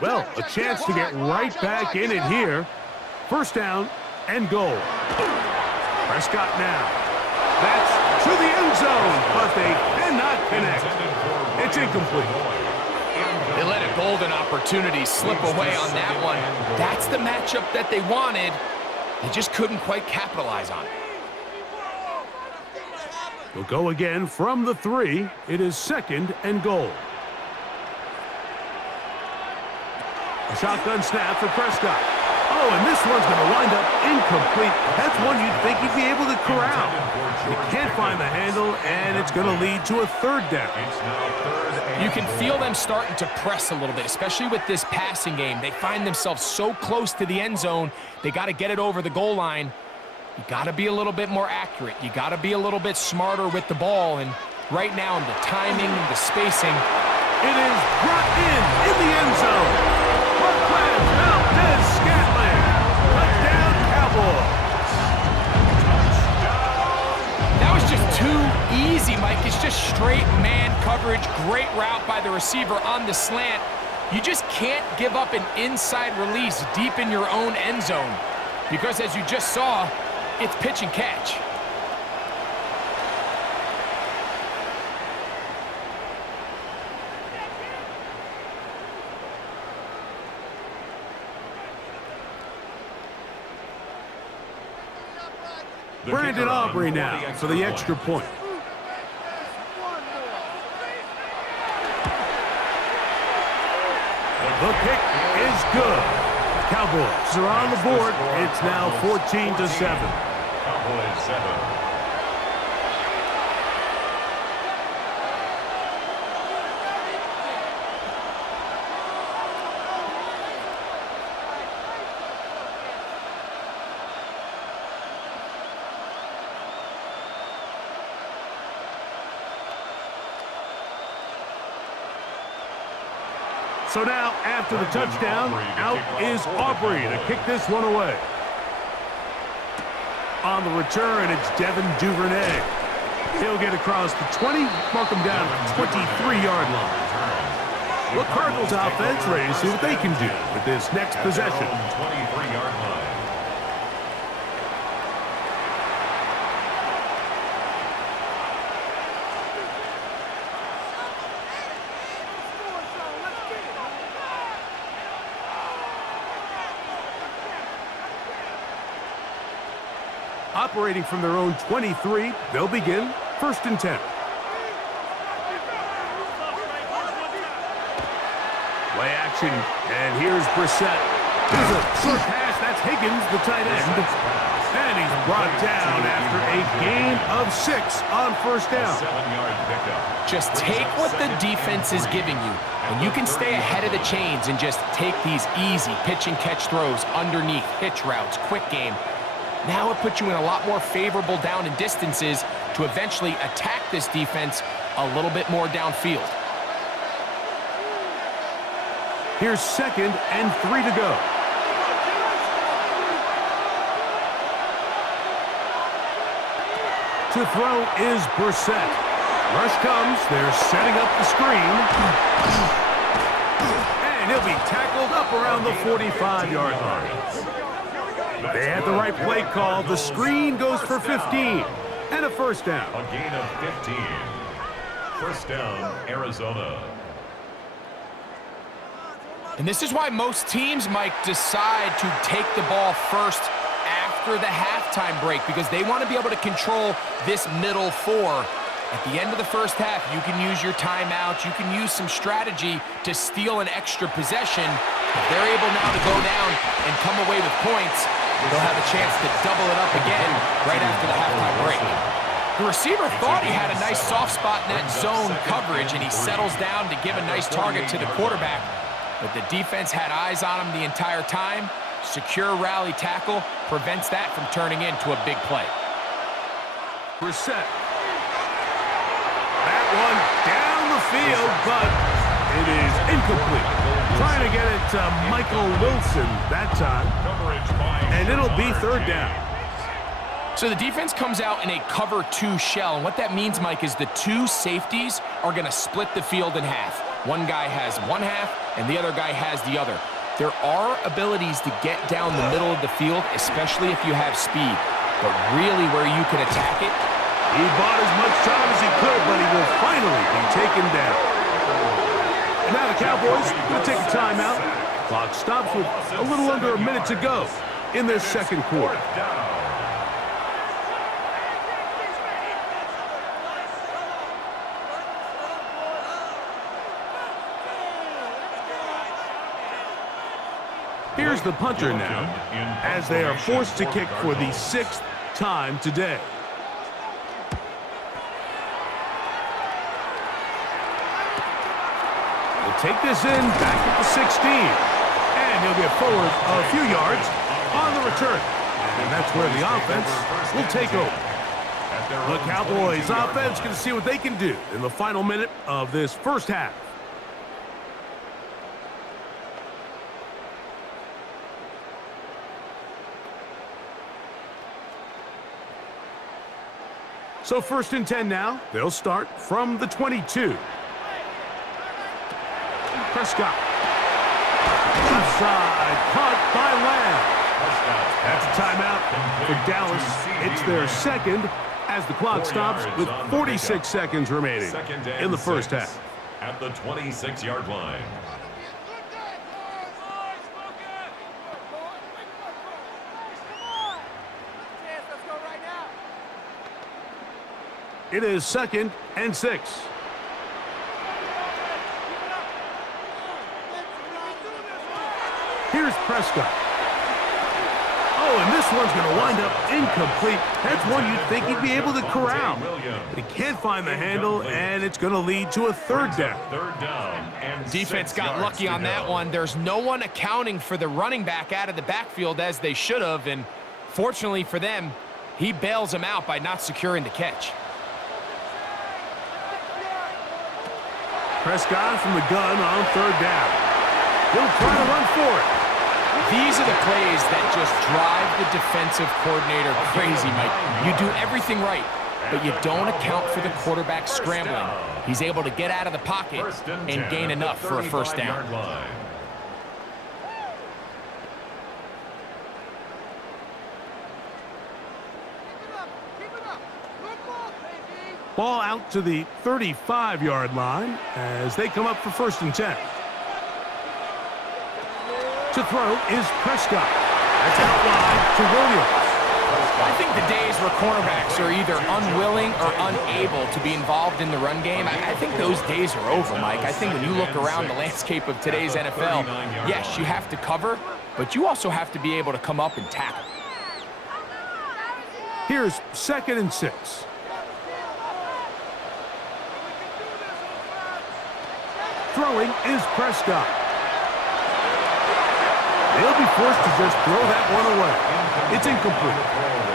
Well, a chance to get right back in it here. First down and goal. Prescott now. That's to the end zone, but they cannot connect. It's incomplete. They let a golden opportunity slip away on that one. That's the matchup that they wanted. They just couldn't quite capitalize on it. We'll go again from the 3. It is 2nd and goal. A shotgun snap for Prescott. Oh, and this one's going to wind up incomplete. That's one you'd think he'd be able to corral. He can't find the handle, and it's going to lead to a 3rd down. You can feel them starting to press a little bit, especially with this passing game. They find themselves so close to the end zone, they got to get it over the goal line. You got to be a little bit more accurate. You got to be a little bit smarter with the ball, and right now, in the timing and the spacing, it is brought in the end zone. Touchdown, Cowboys. That was just too easy, Mike. It's just straight man coverage. Great route by the receiver on the slant. You just can't give up an inside release deep in your own end zone because, as you just saw, it's pitch and catch. Brandon Aubrey now for the extra point. The kick is good. Cowboys are on the board. It's now 14-7. Cowboys 7. So now, after the touchdown, out is Aubrey to kick this one away. On the return, it's Devin Duvernay. He'll get across the 20, mark him down at the 23-yard line. The Cardinals offense ready to see what they can do with this next possession. 23-yard line. Operating from their own 23, they'll begin 1st and 10. Play action, and here's Brissett. Here's a short pass. That's Higgins, the tight end. And he's brought down after a gain of 6 on 1st down. 7-yard pickup. Just take what the defense is giving you, and you can stay ahead of the chains and just take these easy pitch and catch throws underneath, hitch routes, quick game. Now it puts you in a lot more favorable down and distances to eventually attack this defense a little bit more downfield. Here's 2nd and 3 to go. To throw is Brissett. Rush comes. They're setting up the screen. And he'll be tackled up around the 45-yard line. They had the right play call. The screen goes for 15 and a 1st down. A gain of 15. 1st down, Arizona. And this is why most teams, Mike, decide to take the ball first after the halftime break, because they want to be able to control this middle 4. At the end of the 1st half, you can use your timeouts. You can use some strategy to steal an extra possession. If they're able now to go down and come away with points, they'll have a chance to double it up again right after the halftime break. The receiver thought he had a nice soft spot in that zone coverage, and he settles down to give a nice target to the quarterback. But the defense had eyes on him the entire time. Secure rally tackle prevents that from turning into a big play. Brissett. That one down the field, but it is incomplete. Trying to get it to Michael Wilson that time. And it'll be 3rd down. So the defense comes out in a cover 2 shell. And what that means, Mike, is the 2 safeties are going to split the field in half. One guy has one half, and the other guy has the other. There are abilities to get down the middle of the field, especially if you have speed. But really where you can attack it, he bought as much time as he could, but he will finally be taken down. And now the Cowboys going to take a timeout. Clock stops with a little under a minute to go in this 2nd quarter. Here's the punter now, as they are forced to kick for the 6th time today. He'll take this in back at the 16, and he'll get forward a few yards on the return. And that's where the offense will take over. The Cowboys offense going to see what they can do in the final minute of this 1st half. So 1st and 10 now. They'll start from the 22. Prescott. Left side, caught by Lamb. That's a timeout for Dallas. It's their 2nd as the clock stops with 46 seconds remaining in the 1st half. At the 26-yard line. It is 2nd and 6. Here's Prescott. Oh, and this one's going to wind up incomplete. That's one you'd think he'd be able to corral. But he can't find the handle, and it's going to lead to a 3rd down. 3rd down and defense got lucky on that one. There's no one accounting for the running back out of the backfield as they should have, and fortunately for them, he bails him out by not securing the catch. Prescott from the gun on 3rd down. He'll try to run for it. These are the plays that just drive the defensive coordinator crazy, Mike. You do everything right, but you don't account for the quarterback scrambling. He's able to get out of the pocket and gain enough for a first down. Ball out to the 35-yard line as they come up for 1st and 10. To throw is Prescott. That's out wide to Williams. I think the days where cornerbacks are either unwilling or unable to be involved in the run game, I think those days are over, Mike. I think when you look around the landscape of today's NFL, yes, you have to cover, but you also have to be able to come up and tackle. Here's 2nd and 6. Throwing is Prescott. They'll be forced to just throw that one away. It's incomplete.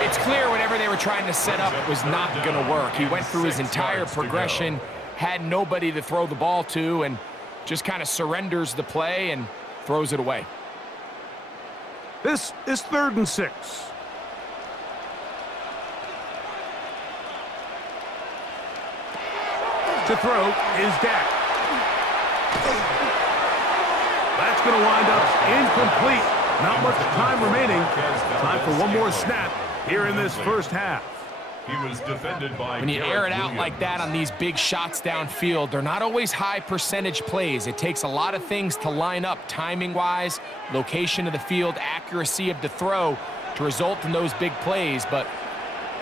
It's clear whatever they were trying to set up was not going to work. He went through his entire progression, had nobody to throw the ball to, and just kind of surrenders the play and throws it away. This is 3rd and 6. To throw is Dak. That's going to wind up incomplete. Not much time remaining. Time for one more snap here in this first half. He was defended by when you air it out like that on these big shots downfield, they're not always high percentage plays. It takes a lot of things to line up timing-wise, location of the field, accuracy of the throw to result in those big plays. But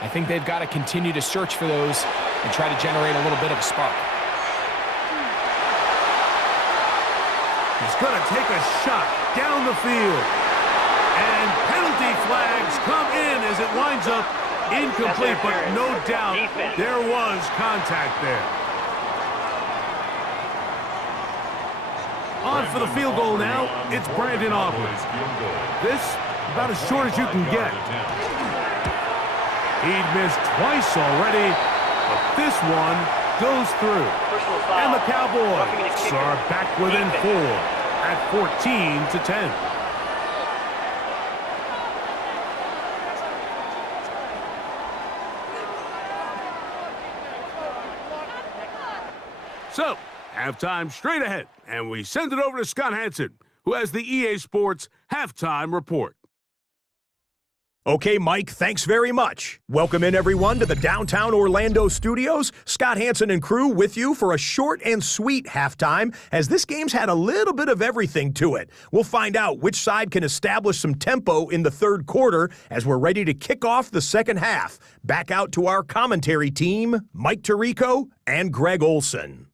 I think they've got to continue to search for those and try to generate a little bit of a spark. He's going to take a shot down the field. And penalty flags come in as it winds up incomplete, but no doubt there was contact there. On for the field goal now, it's Brandon Aubrey. This, about as short as you can get. He'd missed twice already, but this one goes through. And the Cowboys are back within 4 at 14-10. So, halftime straight ahead, and we send it over to Scott Hansen, who has the EA Sports Halftime Report. Okay, Mike, thanks very much. Welcome in, everyone, to the downtown Orlando studios. Scott Hansen and crew with you for a short and sweet halftime, as this game's had a little bit of everything to it. We'll find out which side can establish some tempo in the third quarter as we're ready to kick off the second half. Back out to our commentary team, Mike Tirico and Greg Olson.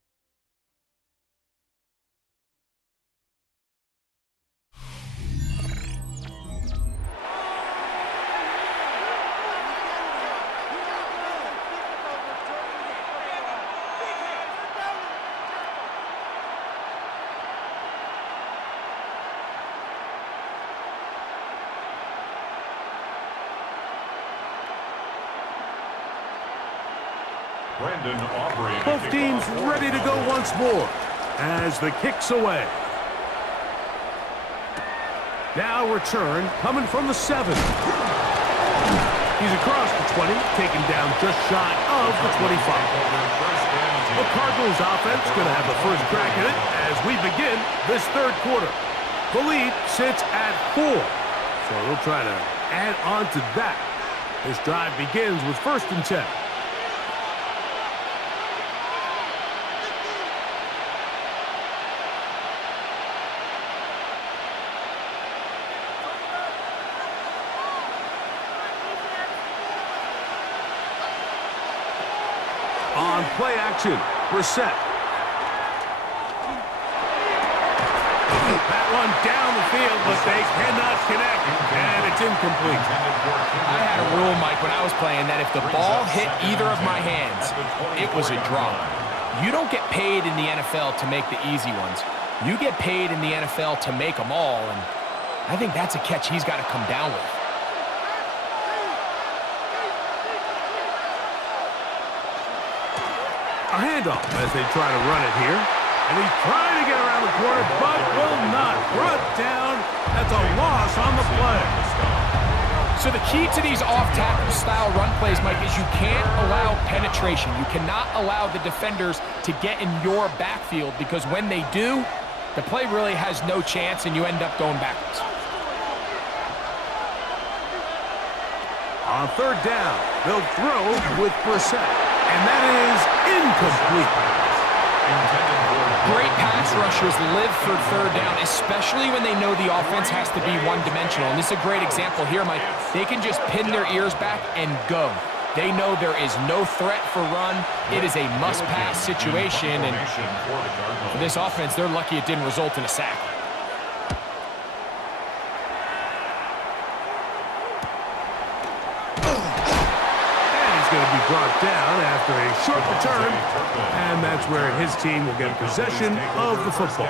Both teams ready to go once more as the kick's away. Now return coming from the 7. He's across the 20, taken down just shy of the 25. The Cardinals offense going to have the first crack at it as we begin this third quarter. The lead sits at 4, so we'll try to add on to that. This drive begins with 1st and 10. On play action, Brissett. That one down the field, but they cannot connect, and it's incomplete. I had a rule, Mike, when I was playing that if the ball hit either of my hands, it was a drop. You don't get paid in the NFL to make the easy ones. You get paid in the NFL to make them all, and I think that's a catch he's got to come down with. A handoff as they try to run it here. And he's trying to get around the corner, but will not. Brought down. That's a loss on the play. So the key to these off-tackle style run plays, Mike, is you can't allow penetration. You cannot allow the defenders to get in your backfield, because when they do, the play really has no chance and you end up going backwards. On third down, they'll throw with Brissett. And that is incomplete. Great pass rushers live for third down, especially when they know the offense has to be one-dimensional. And this is a great example here, Mike. They can just pin their ears back and go. They know there is no threat for run. It is a must-pass situation. And for this offense, they're lucky it didn't result in a sack. Going to be brought down after a short return, and that's where his team will get possession of the football.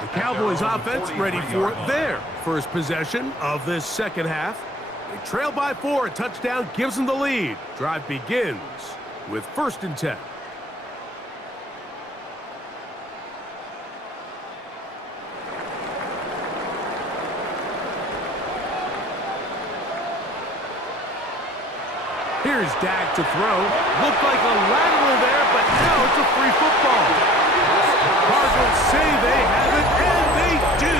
The Cowboys offense ready for their first possession of this second half. They trail by 4, a touchdown gives them the lead. Drive begins with 1st and 10. Here's Dak to throw. Looked like a lateral there, but now it's a free football. Cardinals say they have it, and they do.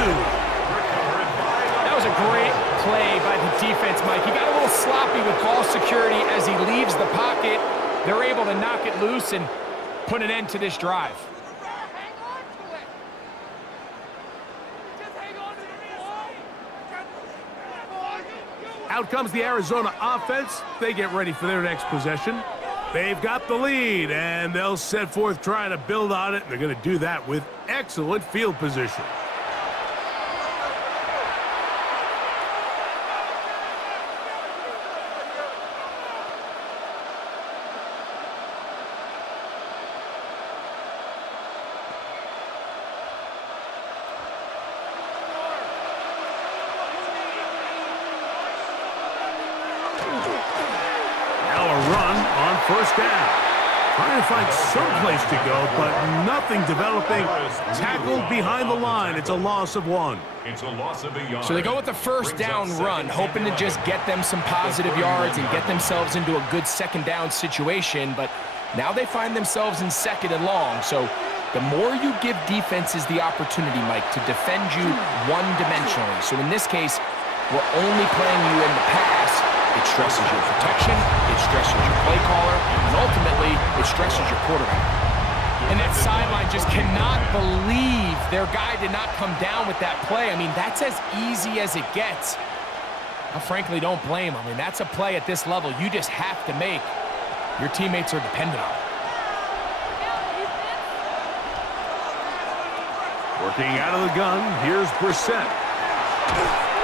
That was a great play by the defense, Mike. He got a little sloppy with ball security as he leaves the pocket. They're able to knock it loose and put an end to this drive. Hang on to it. Just hang on to the Out comes the Arizona offense. They get ready for their next possession. They've got the lead, and they'll set forth trying to build on it. They're going to do that with excellent field position. First down. Trying to find some place to go, but nothing developing. Tackled behind the line. It's a loss of 1. It's a loss of a yard. So they go with the first down run, hoping to just get them some positive yards and get themselves into a good second down situation, but now they find themselves in 2nd and long. So the more you give defenses the opportunity, Mike, to defend you one-dimensionally. So in this case, we're only playing you in the pass. It stresses your protection, it stresses your play caller, and ultimately, it stresses your quarterback. And that sideline just cannot believe their guy did not come down with that play. I mean, that's as easy as it gets. I frankly don't blame him. I mean, that's a play at this level you just have to make. Your teammates are dependent on it. Working out of the gun, here's Brissett.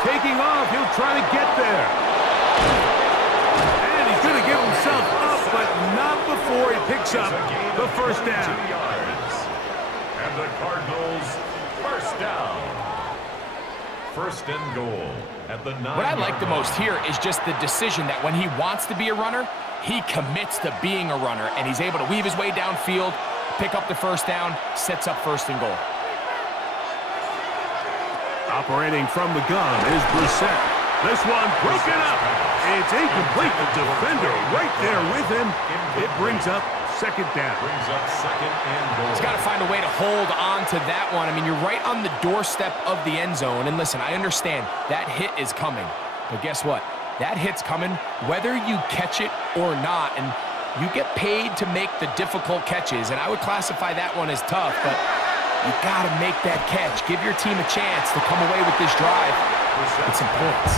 Taking off, he'll try to get there. And he's going to give himself up, but not before he picks up the first down. 2 yards. And the Cardinals, first down. 1st and goal at the 9-yard What I like the most here is just the decision that when he wants to be a runner, he commits to being a runner, and he's able to weave his way downfield, pick up the first down, sets up 1st and goal. Operating from the gun is Brissett. This one broken up. It's incomplete. The defender right there with him. It brings up 2nd down. brings up 2nd and goal. He's got to find a way to hold on to that one. I mean, you're right on the doorstep of the end zone. And listen, I understand that hit is coming. But guess what? That hit's coming whether you catch it or not. And you get paid to make the difficult catches. And I would classify that one as tough, but you got to make that catch. Give your team a chance to come away with this drive with some points.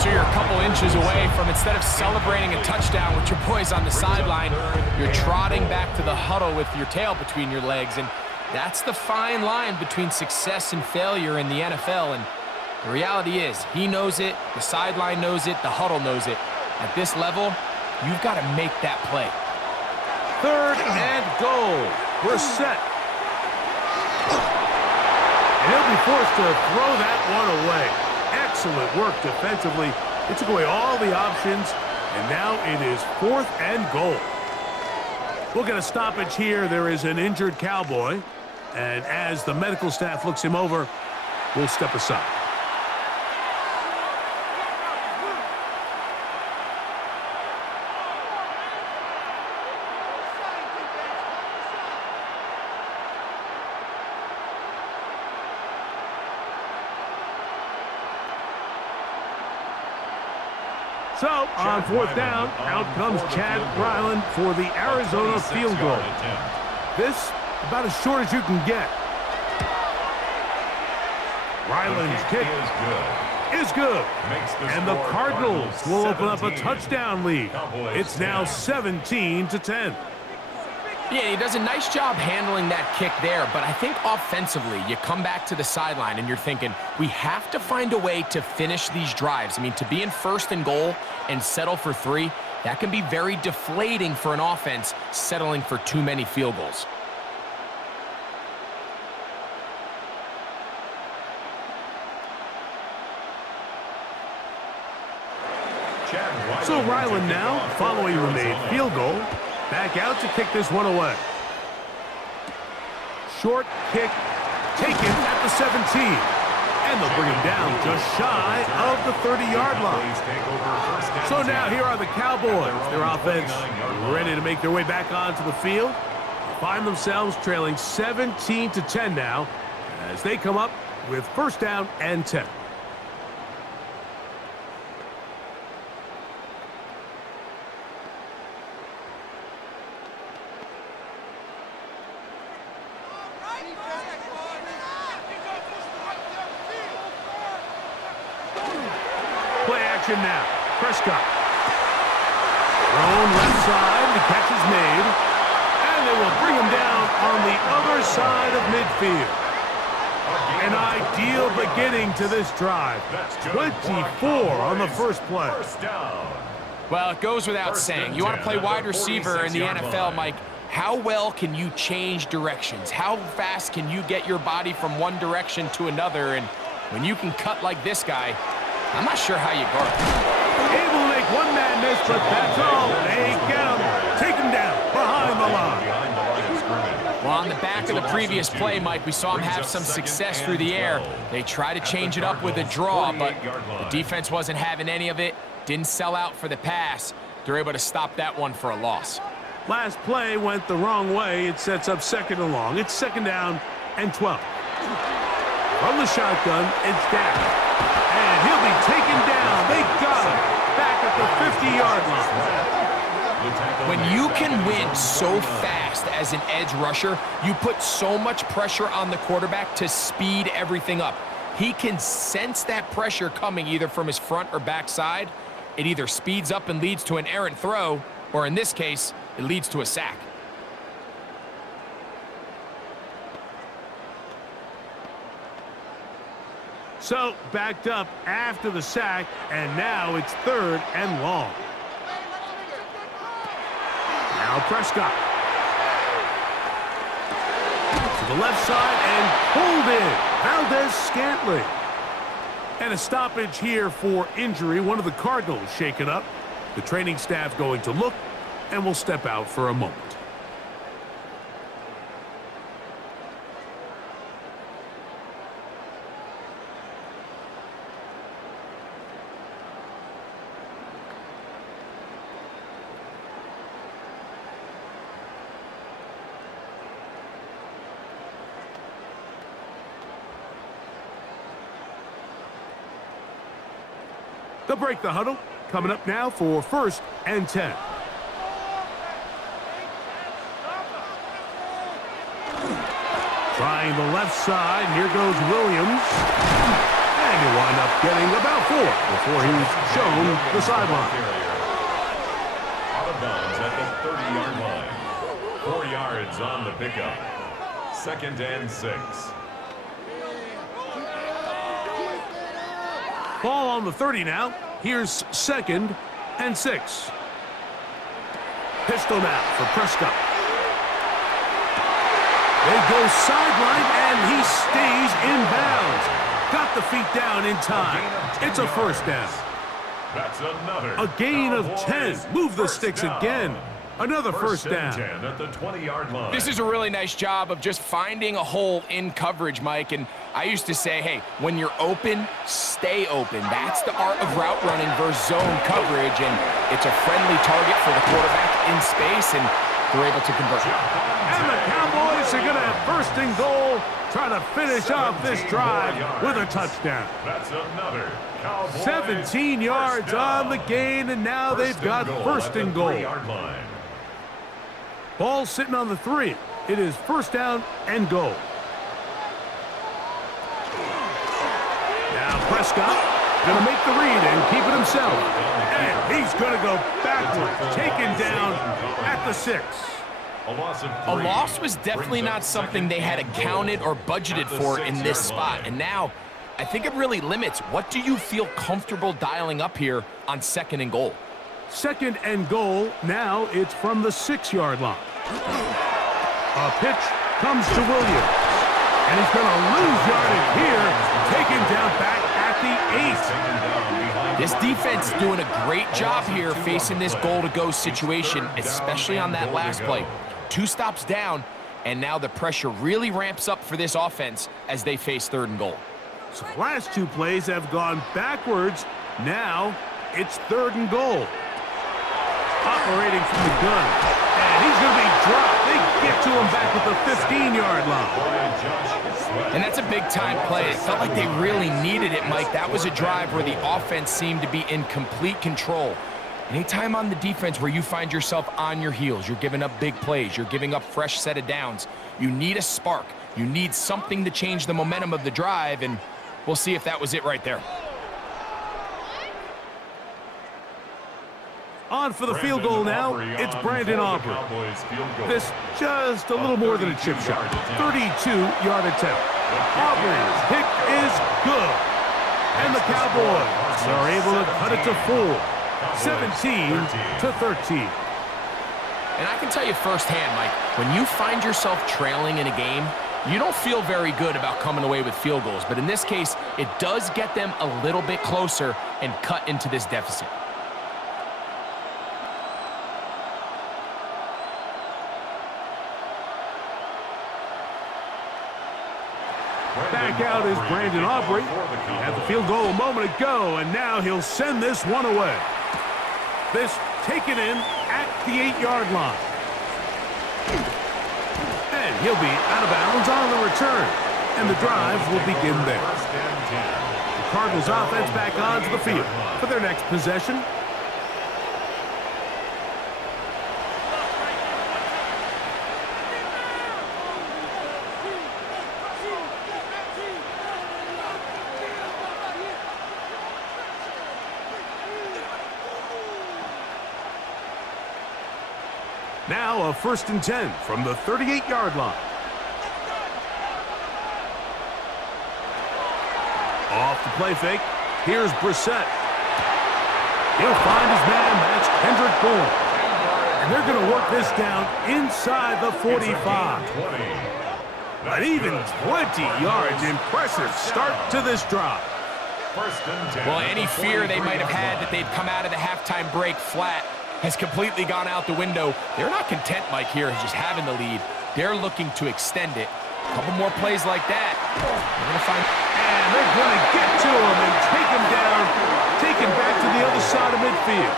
So you're a couple inches away from, instead of celebrating a touchdown with your boys on the sideline, you're trotting back to the huddle with your tail between your legs. And that's the fine line between success and failure in the NFL. And the reality is, he knows it, the sideline knows it, the huddle knows it. At this level, you've got to make that play. 3rd and goal. Brissett. And he'll be forced to throw that one away. Excellent work defensively. It took away all the options, and now it is 4th and goal. We'll get a stoppage here. There is an injured Cowboy. And as the medical staff looks him over, we'll step aside. So, on fourth down, out comes Chad Ryland for the Arizona field goal. This, about as short as you can get. Ryland's kick is good. And the Cardinals will open up a touchdown lead. It's now 17-10. Yeah, he does a nice job handling that kick there, but I think offensively, you come back to the sideline and you're thinking, we have to find a way to finish these drives. I mean, to be in first and goal and settle for 3, that can be very deflating for an offense settling for too many field goals. So Ryland now, following the made field goal, back out to kick this one away. Short kick taken at the 17. And they'll bring him down just shy of the 30-yard line. So now here are the Cowboys. Their offense ready to make their way back onto the field. They find themselves trailing 17-10 now as they come up with first down and 10. Now, Prescott. Thrown left side, the catch is made. And they will bring him down on the other side of midfield. An ideal beginning to this drive. 24 on the first play. Well, it goes without saying. You want to play wide receiver in the NFL, Mike. How well can you change directions? How fast can you get your body from one direction to another? And when you can cut like this guy, I'm not sure how you guard him. Able to make one man miss, but that's all. They get him. Take him down behind the line. Well, on the back of the previous play, Mike, we saw him have some success through the air. They tried to change it up with a draw, but the defense wasn't having any of it. Didn't sell out for the pass. They're able to stop that one for a loss. Last play went the wrong way. It sets up second and long. It's second down and 12. From the shotgun, it's down. And he'll be taken down. They got him back at the 50-yard line. When you can win so fast as an edge rusher, you put so much pressure on the quarterback to speed everything up. He can sense that pressure coming either from his front or back side. It either speeds up and leads to an errant throw, or in this case, it leads to a sack. So, backed up after the sack, and now it's third and long. Now Prescott. To the left side and pulled in. Valdez-Scantling. And a stoppage here for injury. One of the Cardinals shaken up. The training staff going to look, and will step out for a moment. They'll break the huddle. Coming up now for first and 10. Trying the left side. Here goes Williams. And he'll wind up getting about 4 before he's shown the sideline. Out of bounds at the 30-yard line. 4 yards on the pickup. Second and 6. Ball on the 30 now. Here's second and 6. Pistol now for Prescott. They go sideline, and he stays in bounds. Got the feet down in time. It's a first down. That's another. A gain of 10. Move the sticks again. Another first and down. 10 at the 20-yard line. This is a really nice job of just finding a hole in coverage, Mike. And I used to say, hey, when you're open, stay open. That's the art of route running versus zone coverage. And it's a friendly target for the quarterback in space, and they're able to convert. And the Cowboys are going to have first and goal, trying to finish off this drive with a touchdown. That's another Cowboys 17 yards touchdown. on the gain, and now they've got first and goal. 3-yard line. Ball sitting on the 3. It is first down and goal. Now Prescott going to make the read and keep it himself. And he's going to go backwards, taken down at the 6. A loss of A 3 loss was definitely brings up not something they had second and accounted goal or budgeted at the for in this 6-yard spot. line. And now, I think it really limits. What do you feel comfortable dialing up here on second and goal? Second and goal. Now it's from the 6-yard line. A pitch comes to Williams. And he's going to lose yardage here. Taken down back at the 8. This defense doing a great job here facing this goal-to-go situation, especially on that last play. 2 stops down, and now the pressure really ramps up for this offense as they face third and goal. So the last 2 plays have gone backwards. Now it's third and goal. Operating from the gun. And he's going to be dropped. They get to him back at the 15-yard line. And that's a big-time play. It felt like they really needed it, Mike. That was a drive where the offense seemed to be in complete control. Anytime on the defense where you find yourself on your heels, you're giving up big plays, you're giving up fresh set of downs, you need a spark. You need something to change the momentum of the drive, and we'll see if that was it right there. On for the field goal now, it's Brandon Aubrey. This just a little more than a chip shot. 32-yard attempt. Aubrey's kick is good. And the Cowboys are able to cut it to 4. 17-13. And I can tell you firsthand, Mike, when you find yourself trailing in a game, you don't feel very good about coming away with field goals. But in this case, it does get them a little bit closer and cut into this deficit. Back out is Brandon Aubrey. He had the field goal a moment ago, and now he'll send this one away. This taken in at the 8-yard line. And he'll be out of bounds on the return. And the drive will begin there. The Cardinals offense back onto the field for their next possession. Now a first and 10 from the 38-yard line. Off the play fake. Here's Brissett. He'll find his man. That's Kendrick Bourne. And they're going to work this down inside the 45. But even 20 yards. Impressive start to this drive. Well, any fear they might have had that they'd come out of the halftime break flat has completely gone out the window. They're not content, Mike, here, just having the lead. They're looking to extend it. A couple more plays like that. They're going to find... And they're going to get to him and take him down, take him back to the other side of midfield.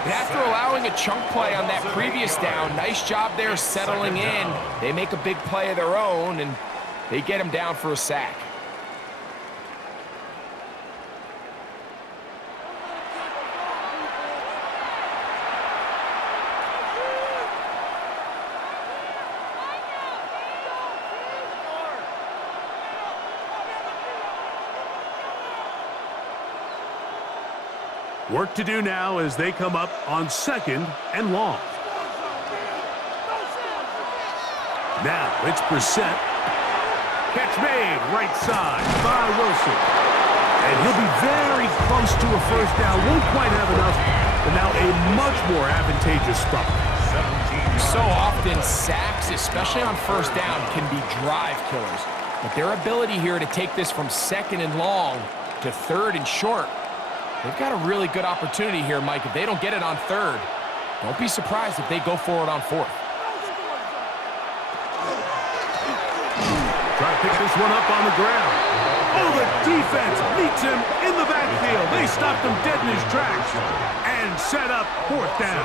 And after allowing a chunk play on that previous down, nice job there settling in. They make a big play of their own, and they get him down for a sack. Work to do now as they come up on second and long. Now it's Brissett. Catch made right side by Wilson. And he'll be very close to a first down. Won't quite have enough, but now a much more advantageous spot. So often sacks, especially on first down, can be drive killers. But their ability here to take this from second and long to third and short, they've got a really good opportunity here, Mike. If they don't get it on third, Don't be surprised if they go for it on fourth. Try to pick this one up on the ground. Oh, the defense meets him in the backfield. They stopped him dead in his tracks and set up fourth down.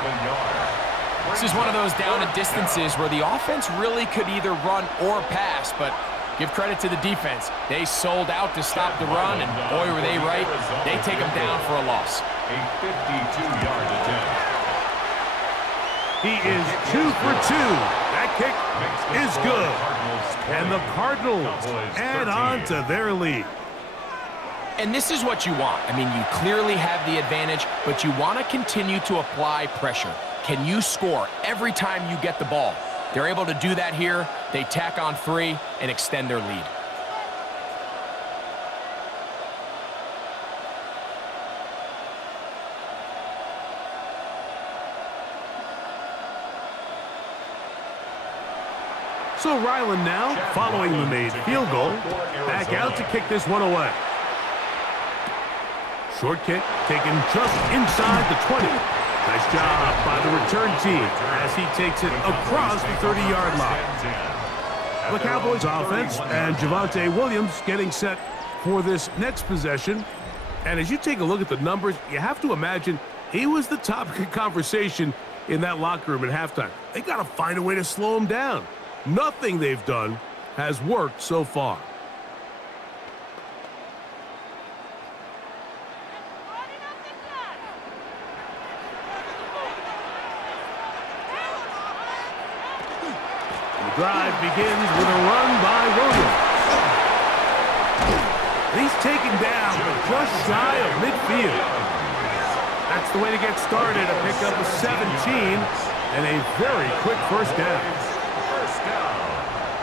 This is one of those down and distances where the offense really could either run or pass, but give credit to the defense. They sold out to stop the run, and boy, were they right. They take them down for a loss. A 52-yard attempt. He is 2 for 2. That kick is good. And the Cardinals add on to their lead. And this is what you want. I mean, you clearly have the advantage, but you want to continue to apply pressure. Can you score every time you get the ball? They're able to do that here. They tack on 3 and extend their lead. So Ryland now, following the made field goal, back out to kick this one away. Short kick taken just inside the 20. Nice job by the return team as he takes it across the 30-yard line. The Cowboys offense and Javonte Williams getting set for this next possession. And as you take a look at the numbers, you have to imagine he was the topic of conversation in that locker room at halftime. They got to find a way to slow him down. Nothing they've done has worked so far. The drive begins with a run by Williams. He's taken down, but just shy of midfield. That's the way to get started, a pickup of 17 and a very quick first down.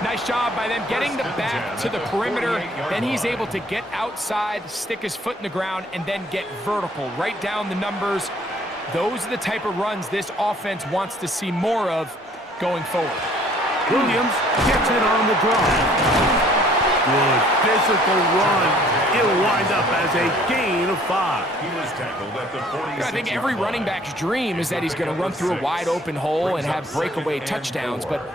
Nice job by them getting the back to the perimeter. Then he's able to get outside, stick his foot in the ground, and then get vertical. Right down the numbers. Those are the type of runs this offense wants to see more of going forward. Williams gets it on the draw. Good physical run. It'll wind up as a gain of 5. He was tackled at the 46. I think every running back's dream is that he's going to run through a wide open hole and have breakaway touchdowns, but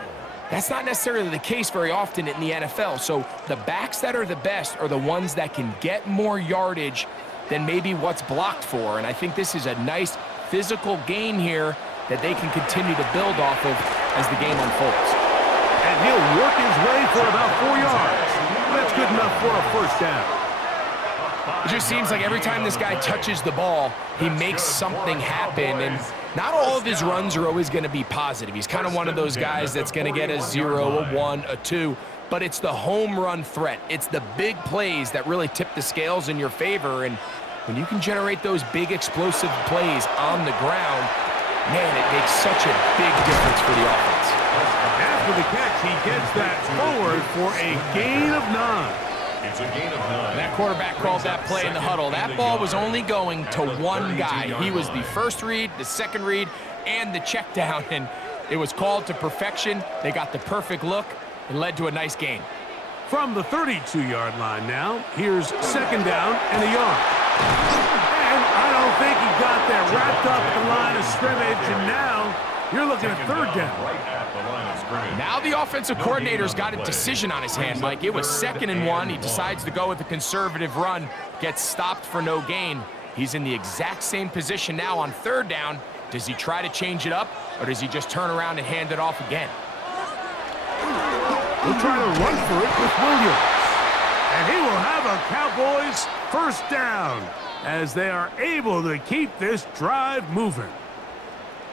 that's not necessarily the case very often in the NFL. So the backs that are the best are the ones that can get more yardage than maybe what's blocked for. And I think this is a nice physical gain here that they can continue to build off of as the game unfolds. And he'll work his way for about 4 yards. That's good enough for a first down. It just seems like every time this guy touches the ball, he makes something happen. And not all of his runs are always going to be positive. He's kind of one of those guys that's going to get a 0, a 1, a 2. But it's the home run threat. It's the big plays that really tip the scales in your favor. And when you can generate those big explosive plays on the ground, man, it makes such a big difference for the offense. After the catch, he gets that forward for a gain of 9. It's a gain of 9. That quarterback called that play in the huddle. That ball was only going to one guy. He was the first read, the second read, and the check down, and it was called to perfection. They got the perfect look and led to a nice gain. From the 32-yard line now, here's second down and a yard. And I don't think he got there wrapped up at the line of scrimmage, and now you're looking at third down. Right at the line of scrimmage. Now the offensive coordinator's got a decision on his hand, Mike. It was 2nd and 1. He decides to go with a conservative run, gets stopped for no gain. He's in the exact same position now on third down. Does he try to change it up, or does he just turn around and hand it off again? We'll try to run for it with Williams. And he will have a Cowboys first down as they are able to keep this drive moving.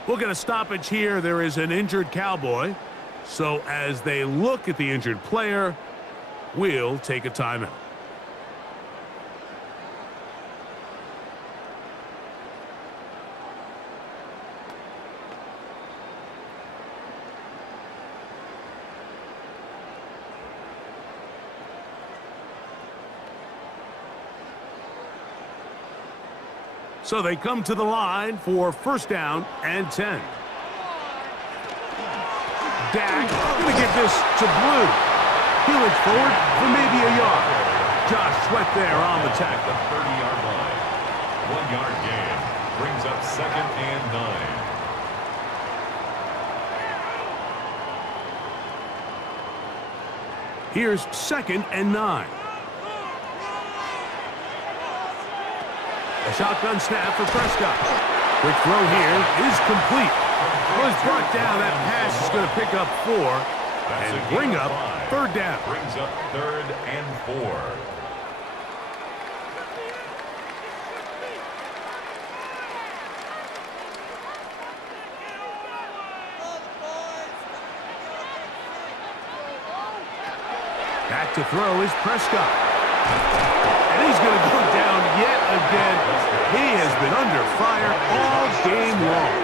We'll get a stoppage here. There is an injured Cowboy. So as they look at the injured player, we'll take a timeout. So they come to the line for first down and 10. Dak going to get this to Blue. Healing forward for maybe a yard. Josh Sweat there on the tackle. 30-yard line. 1 yard gain. Brings up 2nd and 9. Here's 2nd and 9. A shotgun snap for Prescott. Quick throw here is complete. Was brought down. That pass is going to pick up 4 and bring up 3rd down. Brings up 3rd and 4. Back to throw is Prescott. And he's going to go down yet again. He has been under fire all game long.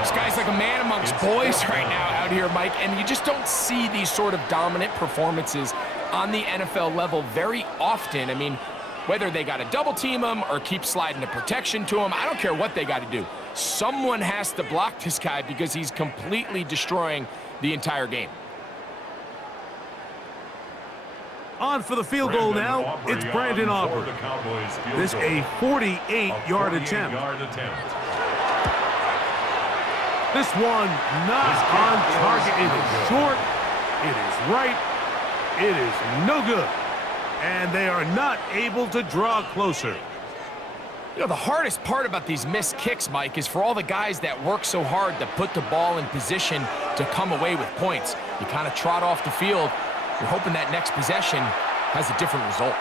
This guy's like a man amongst boys right now out here, Mike, and you just don't see these sort of dominant performances on the NFL level very often. I mean, whether they got to double team him or keep sliding the protection to him, I don't care what they got to do. Someone has to block this guy because he's completely destroying the entire game. On for the field goal now, it's Brandon Aubrey. This a 48-yard attempt. This one not on target. It is short. It is right. It is no good. And they are not able to draw closer. You know, the hardest part about these missed kicks, Mike, is for all the guys that work so hard to put the ball in position to come away with points. You kind of trot off the field. You're hoping that next possession has a different result.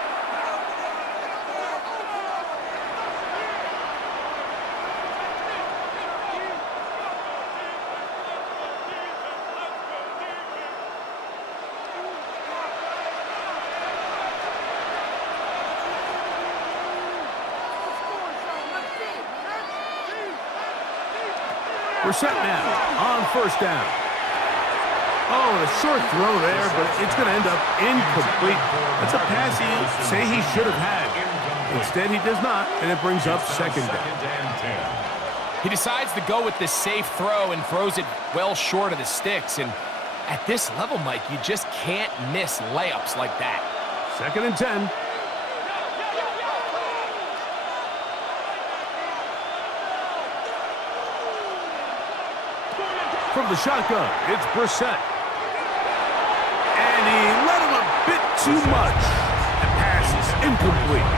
We're set now on 1st down. Oh, a short throw there, but it's going to end up incomplete. That's a pass he say he should have had. Instead, he does not, and it brings up 2nd down. He decides to go with this safe throw and throws it well short of the sticks. And at this level, Mike, you just can't miss layups like that. 2nd and 10. From the shotgun, it's Brissett. And he let him a bit too much. The pass is incomplete.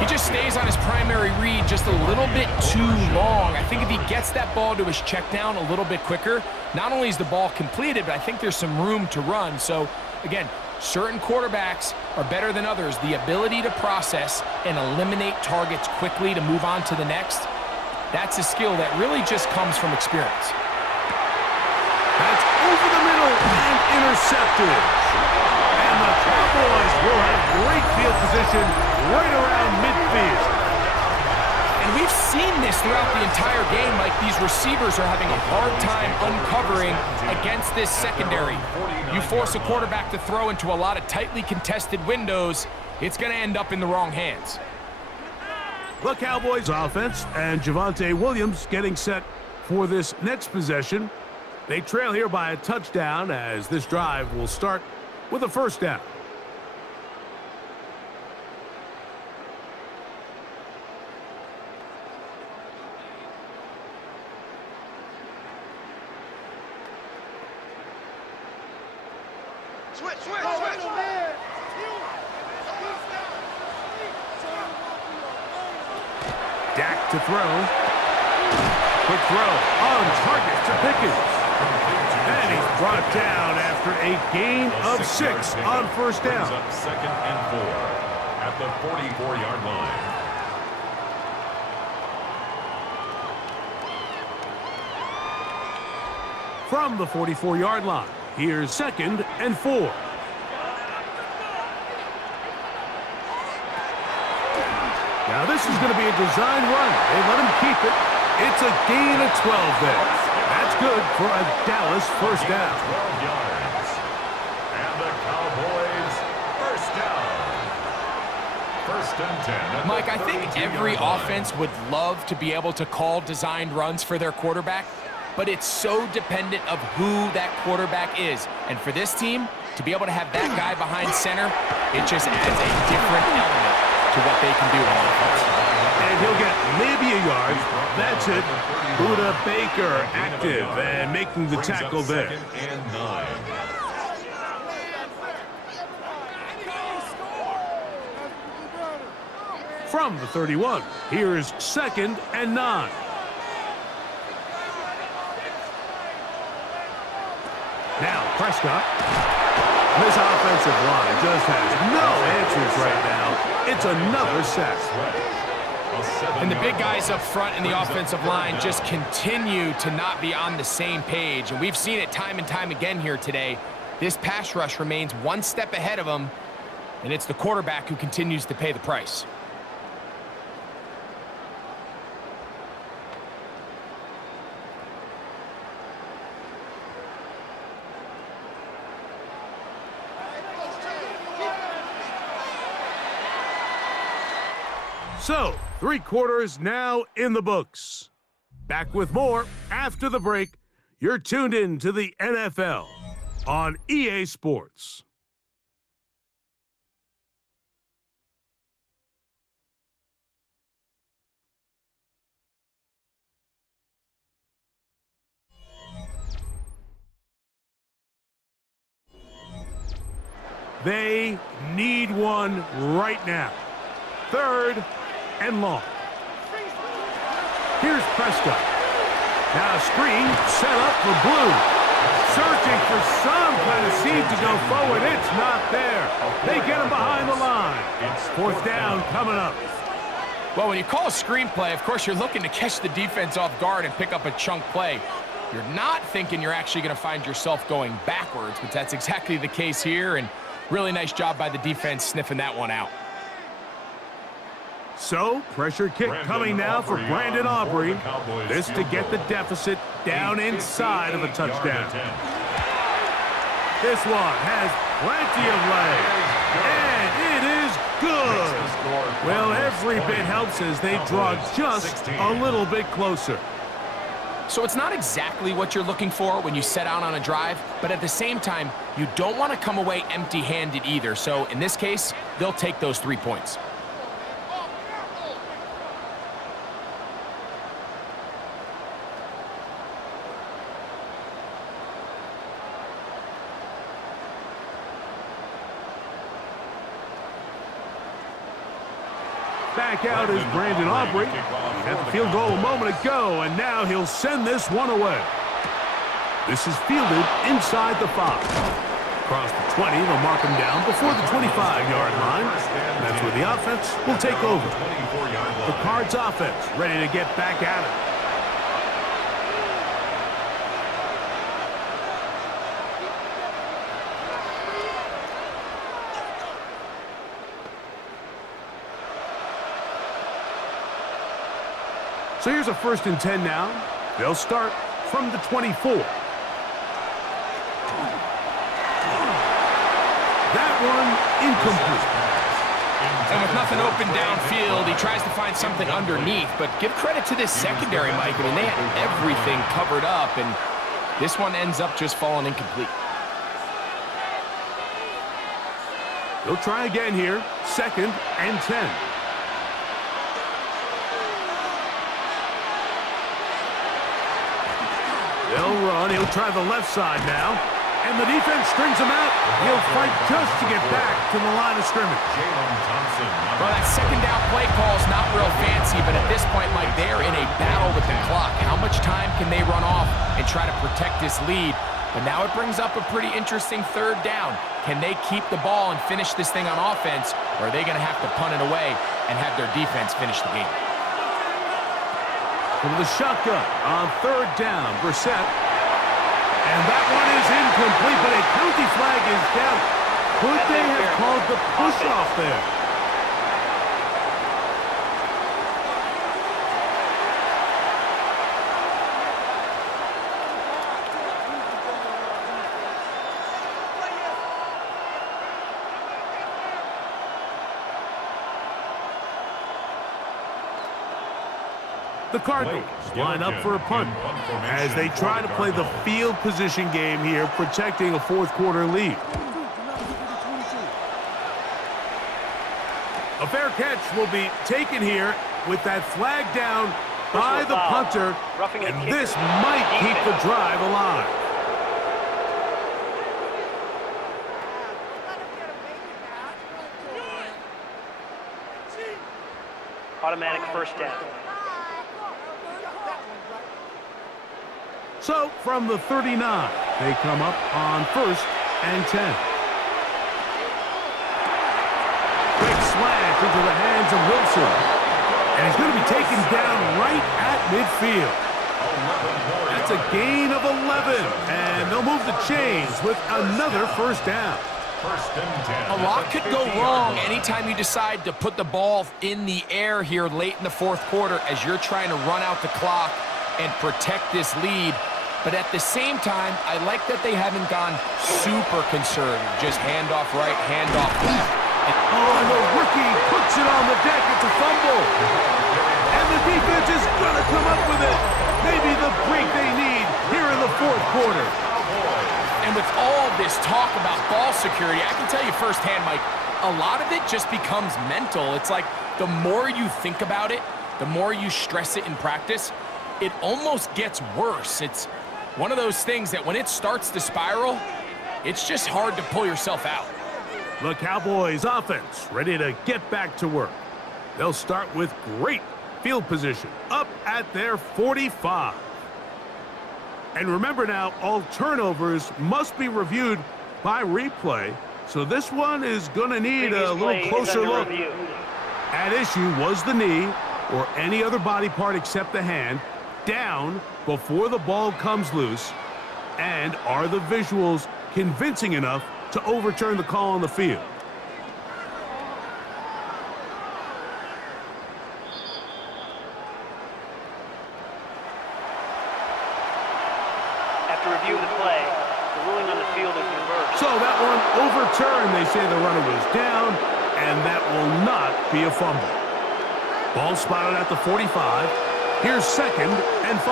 He just stays on his primary read just a little bit too long. I think if he gets that ball to his check down a little bit quicker, not only is the ball completed, but I think there's some room to run. So, again, certain quarterbacks are better than others. The ability to process and eliminate targets quickly to move on to the next, that's a skill that really just comes from experience. That's over the middle and intercepted. And the Cowboys will have great field position right around midfield. And we've seen this throughout the entire game, Mike. These receivers are having a hard time uncovering against this secondary. You force a quarterback to throw into a lot of tightly contested windows, it's going to end up in the wrong hands. The Cowboys offense and Javonte Williams getting set for this next possession. They trail here by a touchdown as this drive will start with a 1st down. Switch. Dak to throw. Quick throw on target to Pickens. And he's brought down after a gain of 6 on 1st down. Brings up 2nd and 4 at the 44-yard line. From the 44-yard line, here's 2nd and 4. Now this is going to be a design run. They let him keep it. It's a gain of 12 there. That's good for a Dallas 1st down. 12 yards. And the Cowboys 1st down. 1st and 10. Mike, I think every offense would love to be able to call designed runs for their quarterback, but it's so dependent of who that quarterback is. And for this team, to be able to have that guy behind center, it just adds a different element to what they can do on offense. And he'll get maybe a yard. That's it. Buda Baker active and making the tackle there. 2nd and 9. from the 31. Here's 2nd and 9. Now Prescott. This offensive line just has no answers right now. It's another sack. And the big guys up front in the offensive line just continue to not be on the same page. And we've seen it time and time again here today. This pass rush remains one step ahead of them, and it's the quarterback who continues to pay the price. So, 3 quarters now in the books. Back with more after the break. You're tuned in to the NFL on EA Sports. They need one right now. 3rd and long. Here's Prescott. Now a screen set up for Blue. Searching for some kind of seed to go forward. It's not there. They get him behind the line. 4th down coming up. Well, when you call a screenplay, of course, you're looking to catch the defense off guard and pick up a chunk play. You're not thinking you're actually going to find yourself going backwards, but that's exactly the case here, and really nice job by the defense sniffing that one out. So, pressure kick coming now for Brandon Aubrey. This to get the deficit down inside of a touchdown. This one has plenty of leg, and it is good. Well, every bit helps as they draw just a little bit closer. So it's not exactly what you're looking for when you set out on a drive, but at the same time, you don't want to come away empty-handed either. So in this case, they'll take those 3 points. Back out is Brandon Aubrey. He had the field goal a moment ago, and now he'll send this one away. This is fielded inside the 5. Across the 20, they'll mark him down before the 25-yard line. And that's where the offense will take over. The Cards offense ready to get back at it. So here's a 1st and 10 now. They'll start from the 24. That one incomplete. And with nothing open downfield, he tries to find something underneath. But give credit to this secondary, Mike. I mean, they had everything covered up, and this one ends up just falling incomplete. They'll try again here. 2nd and 10. They'll run. He'll try the left side now. And the defense strings him out. He'll fight just to get back to the line of scrimmage. Well, that 2nd down play call is not real fancy, but at this point, Mike, they're in a battle with the clock. How much time can they run off and try to protect this lead? But now it brings up a pretty interesting 3rd down. Can they keep the ball and finish this thing on offense, or are they going to have to punt it away and have their defense finish the game? From the shotgun on 3rd down, Brissett. And that one is incomplete, but a penalty flag is down. Could they have called the push-off there? The Cardinals line up for a punt as they try to play the field position game here, protecting a 4th quarter lead. A fair catch will be taken here with that flag down by the punter, and this might keep the drive alive. automatic first down. So, from the 39, they come up on 1st and 10. Quick slant into the hands of Wilson. And he's going to be taken down right at midfield. That's a gain of 11. And they'll move the chains with another first down. First and 10. A lot could go wrong anytime you decide to put the ball in the air here late in the fourth quarter as you're trying to run out the clock and protect this lead. But at the same time, I like that they haven't gone super conservative. Just handoff right, handoff left. And the rookie puts it on the deck. It's a fumble. And the defense is going to come up with it. Maybe the break they need here in the fourth quarter. And with all this talk about ball security, I can tell you firsthand, Mike, a lot of it just becomes mental. It's like the more you think about it, the more you stress it in practice, it almost gets worse. It's one of those things that when it starts to spiral, it's just hard to pull yourself out. The Cowboys offense ready to get back to work. They'll start with great field position up at their 45. And remember now, all turnovers must be reviewed by replay. So this one is going to need a little closer look. At issue was the knee or any other body part except the hand down before the ball comes loose. And are the visuals convincing enough to overturn the call on the field? After reviewing the play, the ruling on the field is reversed. So that one overturned. They say the runner was down, and that will not be a fumble. Ball spotted at the 45. Here's 2nd and 5.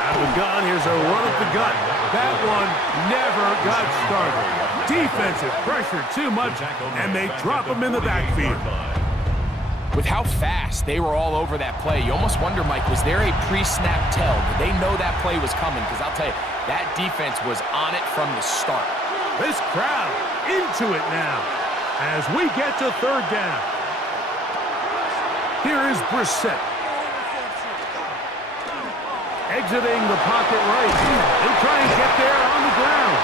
Out of the gun, here's a run up the gut. That one never got started. Defensive pressure too much, and they drop him in the backfield. With how fast they were all over that play, you almost wonder, Mike, was there a pre-snap tell? Did they know that play was coming? Because I'll tell you, that defense was on it from the start. This crowd into it now as we get to 3rd down. Here is Brissett. Exiting the pocket right. They try and get there on the ground.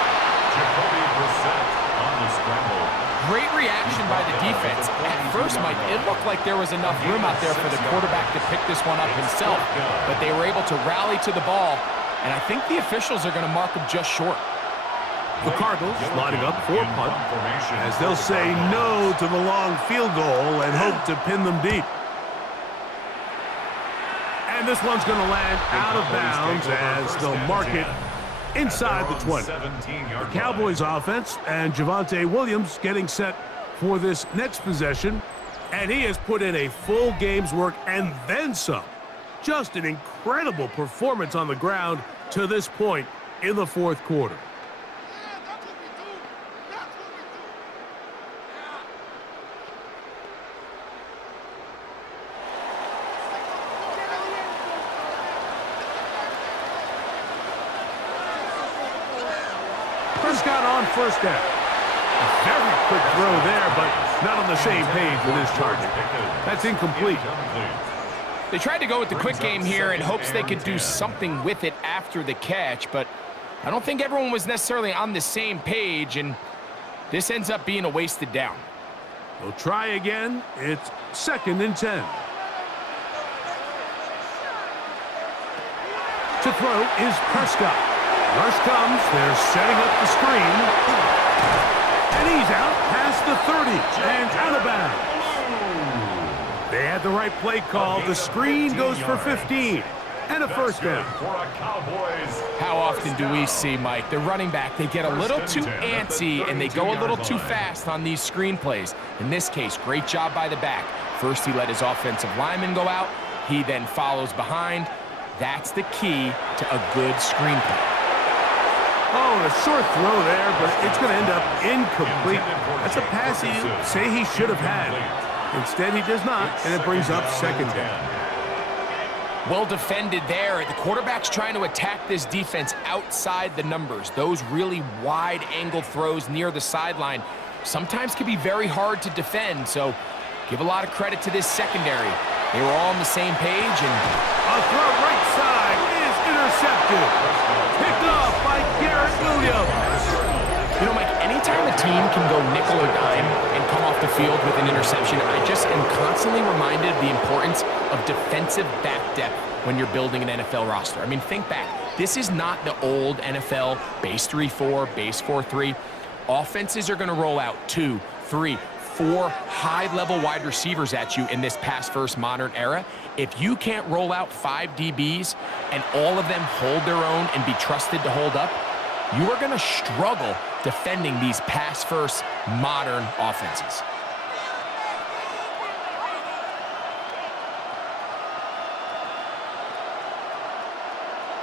Jacoby Brissett on the scramble. Great reaction by the defense. At first, Mike, it looked like there was enough room out there for the quarterback to pick this one up himself, but they were able to rally to the ball, and I think the officials are going to mark him just short. The Cardinals lining up for a punt as they'll say no to the long field goal and hope to pin them deep. And this one's going to land out of bounds as they'll mark it inside the 20. The Cowboys offense and Javonte Williams getting set for this next possession. And he has put in a full game's work and then some. Just an incredible performance on the ground to this point in the fourth quarter. Prescott on 1st down. A very quick throw there, but not on the same page with his target. That's incomplete. They tried to go with the quick game here in hopes they could do something with it after the catch, but I don't think everyone was necessarily on the same page, and this ends up being a wasted down. They'll try again. It's 2nd and 10. To throw is Prescott. Rush comes. They're setting up the screen. And he's out past the 30 and out of bounds. They had the right play call. The screen goes for 15 and a 1st down. How often do we see, Mike, the running back, they get a little too antsy and they go a little too fast on these screen plays. In this case, great job by the back. First, he let his offensive lineman go out. He then follows behind. That's the key to a good screen play. Oh, and a short throw there, but it's going to end up incomplete. That's a pass he say he should have had. Instead, he does not, and it brings up 2nd down. Well defended there. The quarterback's trying to attack this defense outside the numbers. Those really wide angle throws near the sideline. sometimes can be very hard to defend. So give a lot of credit to this secondary. They were all on the same page, and A throw right side is intercepted. Picked off by Garrett Williams. you know, Mike, anytime a team can go nickel or dime and come off the field with an interception, I just am constantly reminded of the importance of defensive back depth when you're building an NFL roster. I mean, think back. This is not the old NFL base 3-4, base 4-3. Offenses are going to roll out 2, 3, 4 high-level wide receivers at you in this pass-first modern era. If you can't roll out 5 DBs and all of them hold their own and be trusted to hold up, you are going to struggle defending these pass-first modern offenses.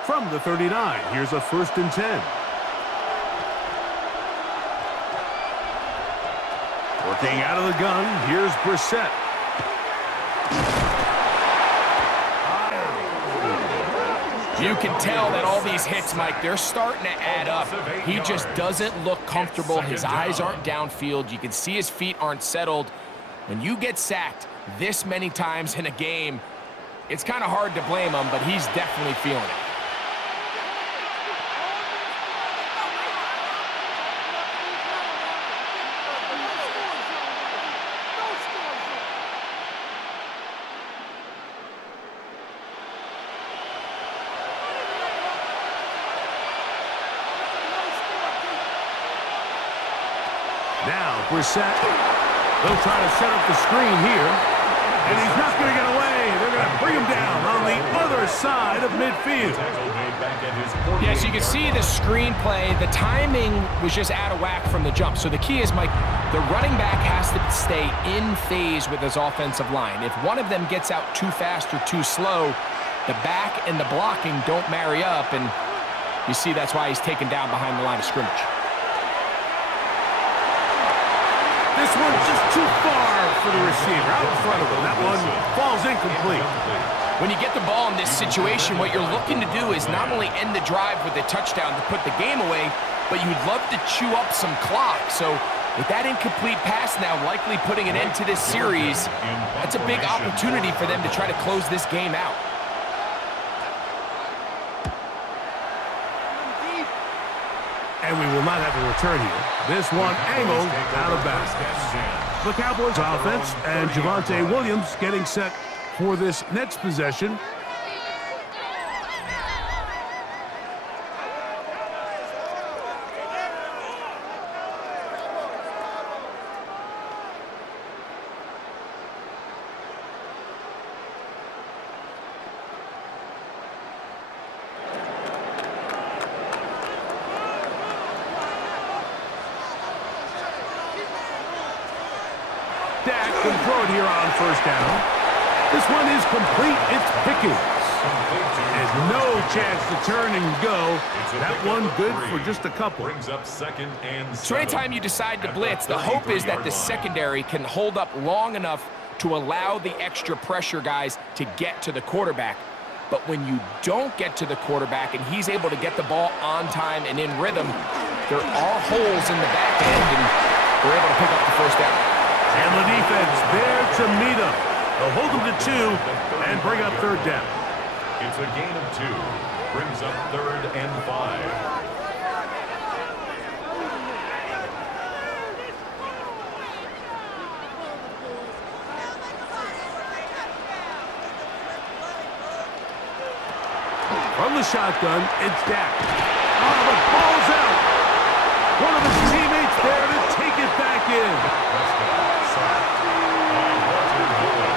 From the 39, here's a 1st and 10. Working out of the gun, here's Brissett. You can tell that all these hits, Mike, they're starting to add up. He just doesn't look comfortable. His eyes aren't downfield. You can see his feet aren't settled. When you get sacked this many times in a game, it's kind of hard to blame him, but he's definitely feeling it. Now, Brissett, they'll try to set up the screen here, and he's not going to get away. They're going to bring him down on the other side of midfield. Yeah, so you can see the screenplay. The timing was just out of whack from the jump. So the key is, Mike, the running back has to stay in phase with his offensive line. If one of them gets out too fast or too slow, the back and the blocking don't marry up, and you see that's why he's taken down behind the line of scrimmage. This one's just too far for the receiver, out in front of him. That one falls incomplete. When you get the ball in this situation, what you're looking to do is not only end the drive with a touchdown to put the game away, but you'd love to chew up some clock. So with that incomplete pass now likely putting an end to this series, that's a big opportunity for them to try to close this game out. And we will not have a return here. This one angled out of bounds. The Cowboys offense and Javonte Williams getting set for this next possession. Dak can throw it here on 1st down. This one is complete. It's Pickens. And no chance to turn and go. That one good for just a couple. Brings up 2nd and 7. So anytime you decide to blitz, the hope is that the secondary can hold up long enough to allow the extra pressure guys to get to the quarterback. But when you don't get to the quarterback and he's able to get the ball on time and in rhythm, there are holes in the back end, and they're able to pick up the 1st down. And the defense there to meet him. They'll hold him to 2 and bring up 3rd down. It's a gain of 2. Brings up 3rd and 5. From the shotgun, it's Dak. Oh, the ball's out. One of his teammates there to take it back in.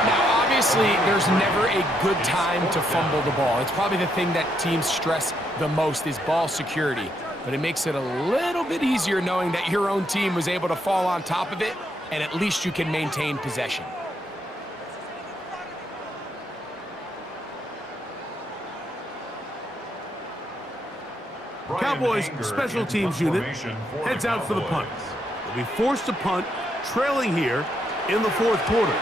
Now, obviously, there's never a good time to fumble the ball. It's probably the thing that teams stress the most is ball security. But it makes it a little bit easier knowing that your own team was able to fall on top of it, and at least you can maintain possession. Cowboys special teams unit heads out for the punt. They'll be forced to punt, trailing here in the 4th quarter.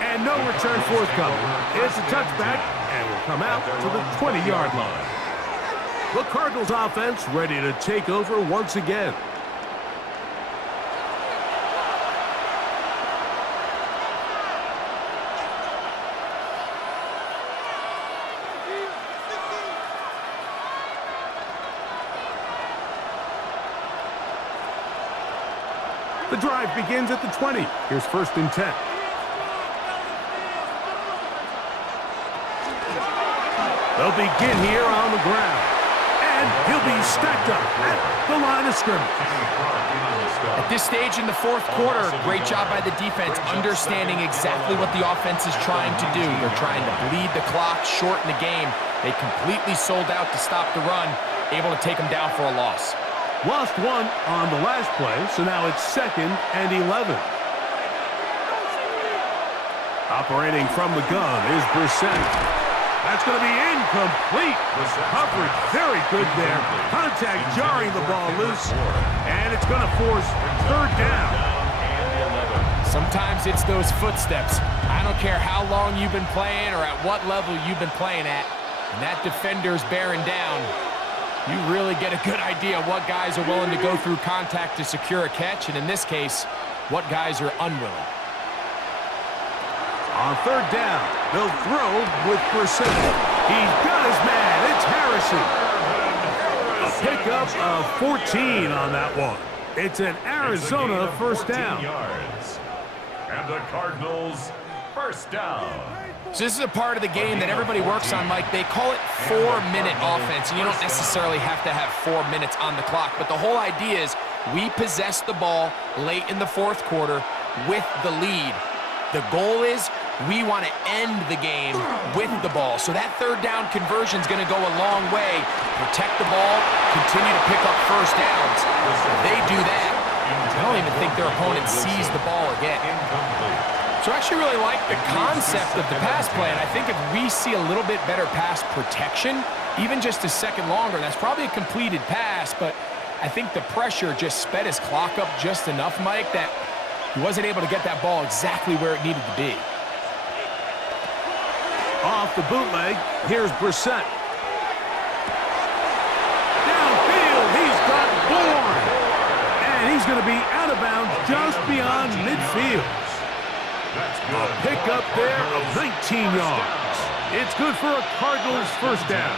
And no return forthcoming. It's a touchback, and will come out to the 20-yard line. The Cardinals offense ready to take over once again. The drive begins at the 20. Here's 1st and 10. They'll begin here on the ground. And he'll be stacked up at the line of scrimmage. At this stage in the 4th quarter, great job by the defense, understanding exactly what the offense is trying to do. They're trying to bleed the clock, shorten the game. They completely sold out to stop the run, able to take them down for a loss. Lost one on the last play, so now it's 2nd and 11. Operating from the gun is Brissett. That's going to be incomplete. Coverage very good there. Contact jarring the ball loose, and it's going to force 3rd down. Sometimes it's those footsteps. I don't care how long you've been playing or at what level you've been playing at, and that defender's bearing down. You really get a good idea of what guys are willing to go through contact to secure a catch, and in this case, what guys are unwilling. On 3rd down, they'll throw with Brissett. He's got his man. It's Harrison. A pickup of 14 on that one. It's an Arizona 1st down. Yards. And the Cardinals 1st down. So this is a part of the game that everybody works on, Mike. They call it 4-minute offense, and you don't necessarily have to have 4 minutes on the clock. But the whole idea is we possess the ball late in the 4th quarter with the lead. The goal is we want to end the game with the ball. So that 3rd down conversion is going to go a long way. Protect the ball, continue to pick up 1st downs. If they do that, I don't even think their opponent sees the ball again. So I actually really like the concept of the pass play, and I think if we see a little bit better pass protection, even just a second longer, that's probably a completed pass, but I think the pressure just sped his clock up just enough, Mike, that he wasn't able to get that ball exactly where it needed to be. Off the bootleg, here's Brissett. Downfield, he's got Bourne. And he's going to be out of bounds just beyond midfield. A pickup there of 19 yards. It's good for a Cardinals 1st down.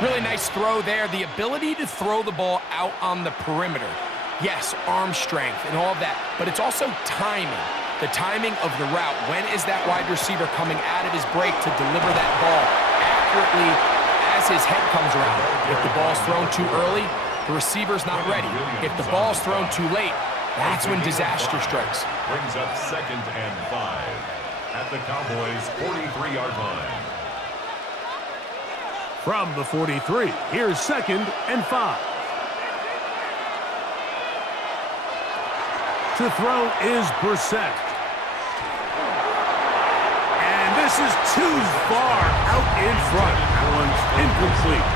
Really nice throw there. The ability to throw the ball out on the perimeter. Yes, arm strength and all of that, but it's also timing. The timing of the route. When is that wide receiver coming out of his break to deliver that ball accurately as his head comes around? If the ball's thrown too early, the receiver's not ready. If the ball's thrown too late, that's when disaster strikes. Brings up 2nd and 5 at the Cowboys' 43-yard line. From the 43, here's 2nd and 5. To throw is Brissett. And this is too far out in front. That one's incomplete.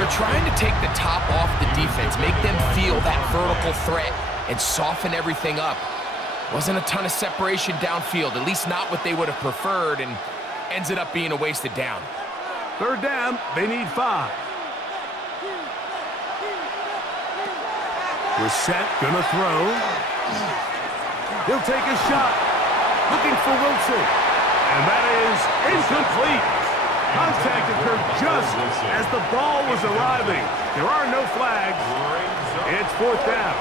They're trying to take the top off the defense, make them feel that vertical threat, and soften everything up. Wasn't a ton of separation downfield, at least not what they would have preferred, and ends it up being a wasted down. 3rd down, they need 5. Brissett gonna throw. He'll take a shot. Looking for Wilson. And that is incomplete. Contact occurred just as the ball was arriving. There are no flags. It's 4th down.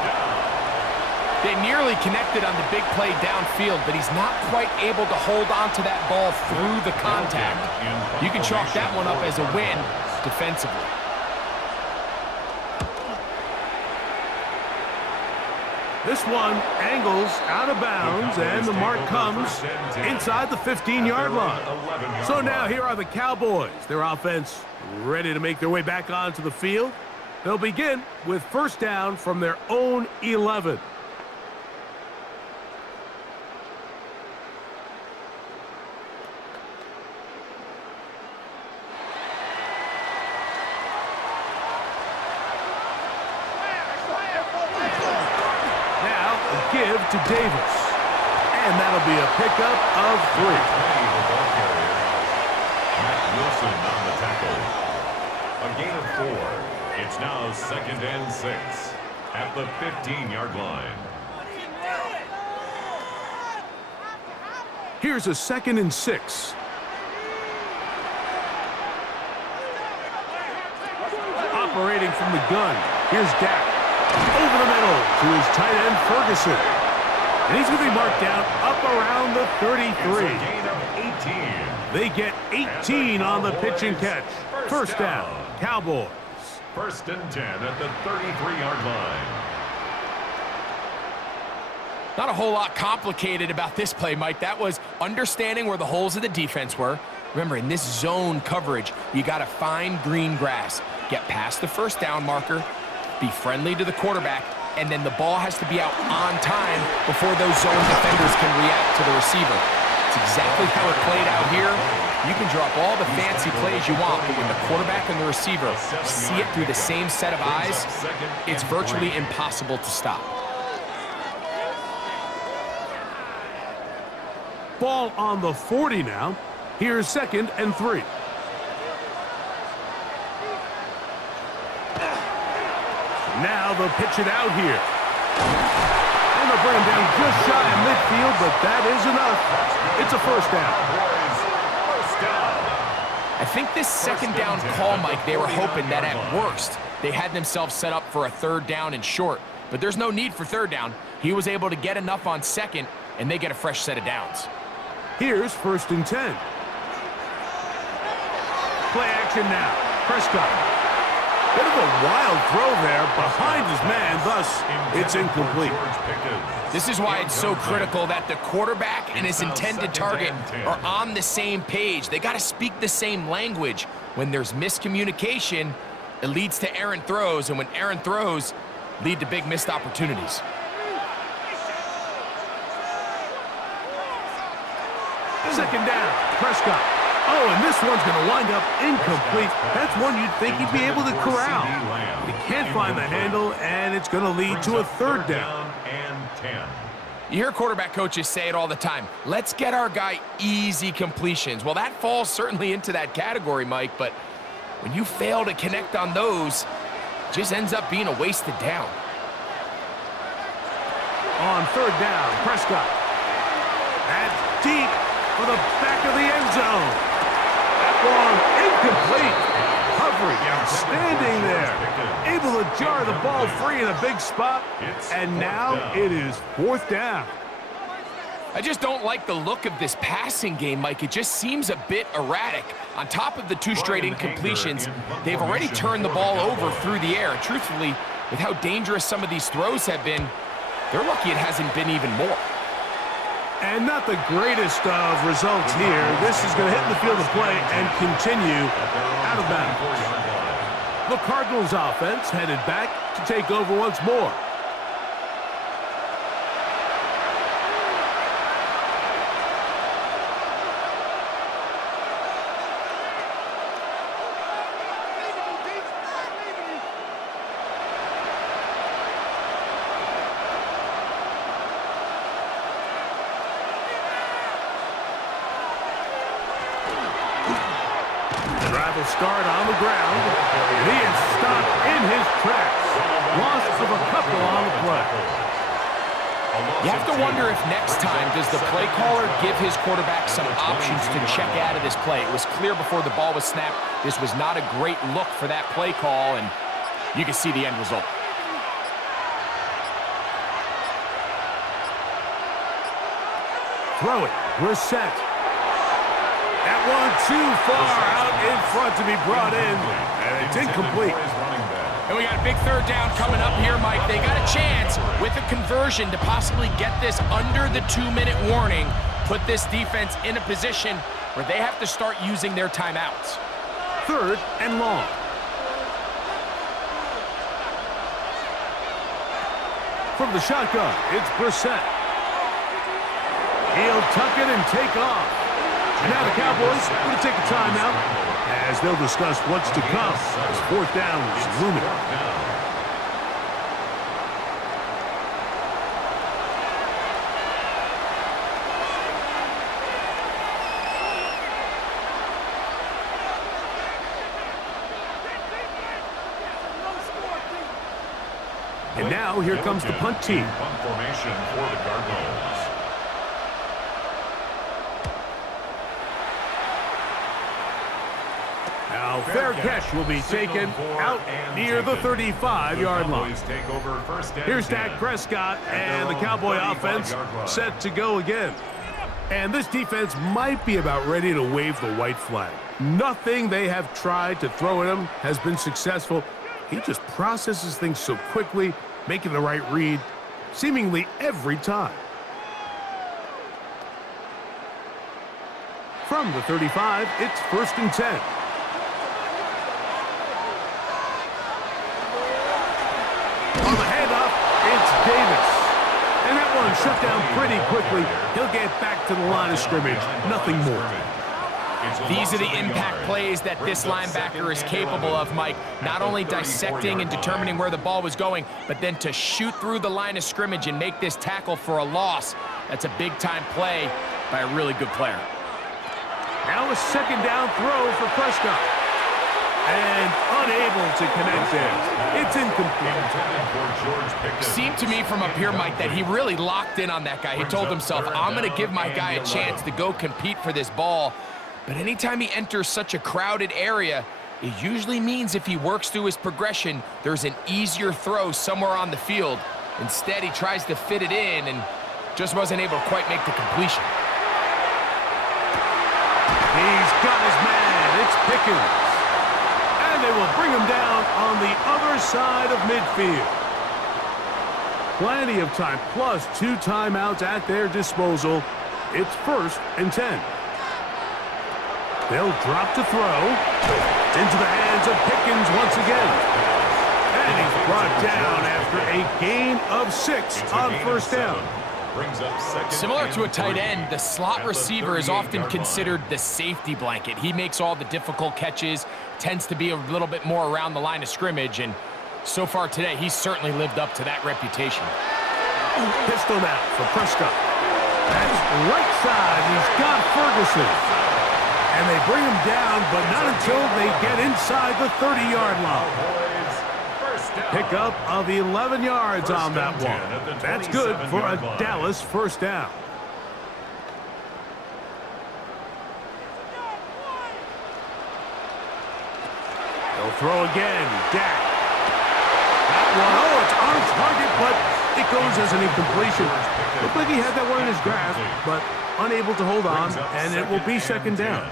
They nearly connected on the big play downfield, but he's not quite able to hold on to that ball through the contact. You can chalk that one up as a win defensively. This one angles out of bounds, and the mark comes inside the 15-yard line. So now here are the Cowboys. Their offense ready to make their way back onto the field. They'll begin with 1st down from their own 11. Give to Davis. And that'll be a pickup of 3. A gain of 4. It's now 2nd and 6 at the 15-yard line. Here's a 2nd and 6. Operating from the gun. Here's Dak. Over the middle to his tight end, Ferguson. And he's going to be marked down up around the 33. It's a gain of 18. They get 18 on the pitch and catch. First down, Cowboys. 1st and 10 at the 33-yard line. Not a whole lot complicated about this play, Mike. That was understanding where the holes of the defense were. Remember, in this zone coverage, you got to find green grass, get past the first down marker, be friendly to the quarterback, and then the ball has to be out on time before those zone defenders can react to the receiver. It's exactly how it played out here. You can drop all the fancy plays you want, but when the quarterback and the receiver see it through the same set of eyes, it's virtually impossible to stop. Ball on the 40 now. Here's 2nd and 3. Now they'll pitch it out here. And they'll bring him down just shy of midfield, but that is enough. It's a first down. I think this 2nd down call, Mike, they were hoping that at worst they had themselves set up for a 3rd down and short. But there's no need for 3rd down. He was able to get enough on 2nd, and they get a fresh set of downs. Here's 1st and 10. Play action now. Prescott. Bit of a wild throw there behind his man, thus it's incomplete. This is why it's so critical that the quarterback and his intended target are on the same page. They got to speak the same language. When there's miscommunication, it leads to errant throws, and when errant throws lead to big missed opportunities. Second down, Prescott. Oh, and this one's going to wind up incomplete. That's one you'd think he'd be able to corral. He can't find the handle, and it's going to lead to a 3rd down. And 10. You hear quarterback coaches say it all the time. Let's get our guy easy completions. Well, that falls certainly into that category, Mike, but when you fail to connect on those, it just ends up being a wasted down. On 3rd down, Prescott. That's deep for the back of the end zone. Long, incomplete. Hovering, standing there. Able to jar the ball free in a big spot. And now it is 4th down. I just don't like the look of this passing game, Mike. It just seems a bit erratic. On top of the 2 straight incompletions, they've already turned the ball over through the air. Truthfully, with how dangerous some of these throws have been, they're lucky it hasn't been even more. And not the greatest of results here. This is going to hit the field of play and continue out of bounds. The Cardinals offense headed back to take over once more. Start on the ground, and he is stopped in his tracks. Loss of a couple on the play. You have to wonder if next time does the play caller give his quarterback some options to check out of this play. It was clear before the ball was snapped this was not a great look for that play call, and you can see the end result. Throw it, Brissett. That one too far out in front to be brought in, and it's incomplete. And we got a big 3rd down coming up here, Mike. They got a chance with a conversion to possibly get this under the 2-minute warning, put this defense in a position where they have to start using their timeouts. 3rd and long. From the shotgun, it's Brissett. He'll tuck it and take off. And now the Cowboys are going to take a timeout as they'll discuss what's to come as 4th down is looming. Now here comes the punt team. Punt formation for the Cardinals. Now fair catch will be taken out near the 35-yard line. Here's Dak Prescott and the Cowboy offense set to go again. And this defense might be about ready to wave the white flag. Nothing they have tried to throw at him has been successful. He just processes things so quickly, making the right read seemingly every time. From the 35, it's 1st and 10. On the handoff, it's Davis. And that one shut down pretty quickly. He'll get back to the line of scrimmage. Nothing more. These are the impact plays that this linebacker is capable of, Mike. Not only dissecting and determining where the ball was going, but then to shoot through the line of scrimmage and make this tackle for a loss. That's a big-time play by a really good player. Now a 2nd down throw for Prescott. And unable to connect there. It's incomplete. Seemed to me from up here, Mike, that he really locked in on that guy. He told himself, I'm going to give my guy a chance to go compete for this ball. But anytime he enters such a crowded area, it usually means if he works through his progression, there's an easier throw somewhere on the field. Instead, he tries to fit it in and just wasn't able to quite make the completion. He's got his man. It's Pickens. And they will bring him down on the other side of midfield. Plenty of time, plus 2 timeouts at their disposal. It's 1st and 10. They'll drop to throw. Into the hands of Pickens once again. And he's brought down after a gain of 6 on 1st down. Similar to a tight end, the slot receiver is often considered the safety blanket. He makes all the difficult catches, tends to be a little bit more around the line of scrimmage, and so far today, he's certainly lived up to that reputation. Pistol now for Prescott. That's right side. He's got Ferguson. And they bring him down, but not until they get inside the 30-yard line. Pickup of 11 yards on that one. That's good for a Dallas 1st down. They'll throw again. Dak. That one, it's on target, but it goes as an incompletion. Looked like he had that one in his grasp, but unable to hold on, and it will be 2nd down.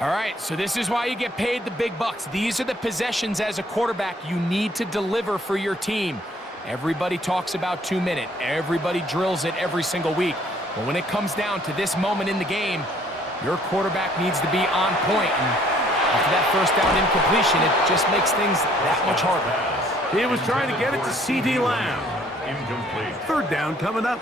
All right, so this is why you get paid the big bucks. These are the possessions as a quarterback you need to deliver for your team. Everybody talks about 2-minute. Everybody drills it every single week. But when it comes down to this moment in the game, your quarterback needs to be on point. And after that 1st down incompletion, it just makes things that much harder. He was trying to get it to C.D. Lamb. Incomplete. 3rd down coming up.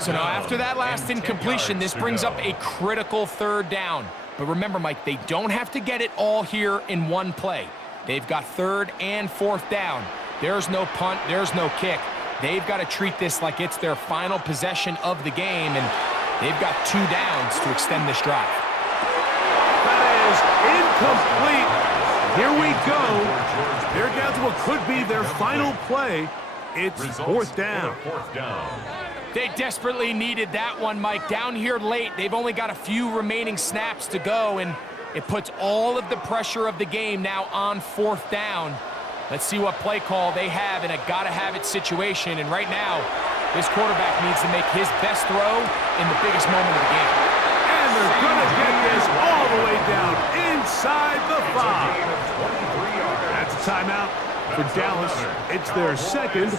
So now after that last incompletion, this brings up a critical 3rd down. But remember, Mike, they don't have to get it all here in one play. They've got 3rd and 4th down. There's no punt, there's no kick. They've got to treat this like it's their final possession of the game, and they've got 2 downs to extend this drive. That is incomplete. Here we go. They're down to what could be their final play. It's 4th down. They desperately needed that one, Mike. Down here late, they've only got a few remaining snaps to go, and it puts all of the pressure of the game now on 4th down. Let's see what play call they have in a gotta-have-it situation, and right now, this quarterback needs to make his best throw in the biggest moment of the game. And they're gonna get this all the way down inside the 5. That's a timeout for Dallas. It's their 2nd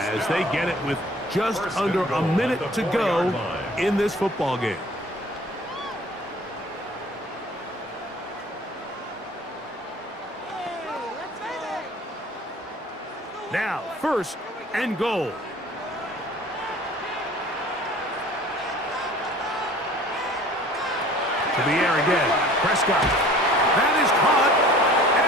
as they get it with just under a minute to go in this football game. Now, 1st and goal. To the air again. Prescott. That is caught.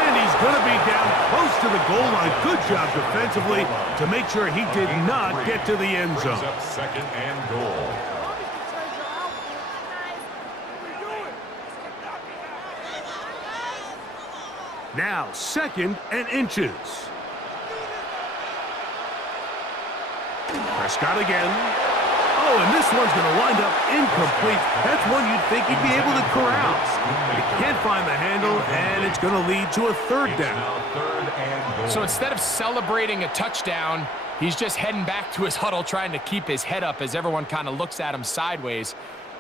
And he's going to be down close to the goal line. Good job defensively to make sure he did not get to the end zone. 2nd and goal. Now 2nd and inches. Prescott again. Oh, and this one's going to wind up incomplete. That's one you'd think he'd be able to corral. He can't find the handle, and it's going to lead to a third down. So instead of celebrating a touchdown, he's just heading back to his huddle trying to keep his head up as everyone kind of looks at him sideways.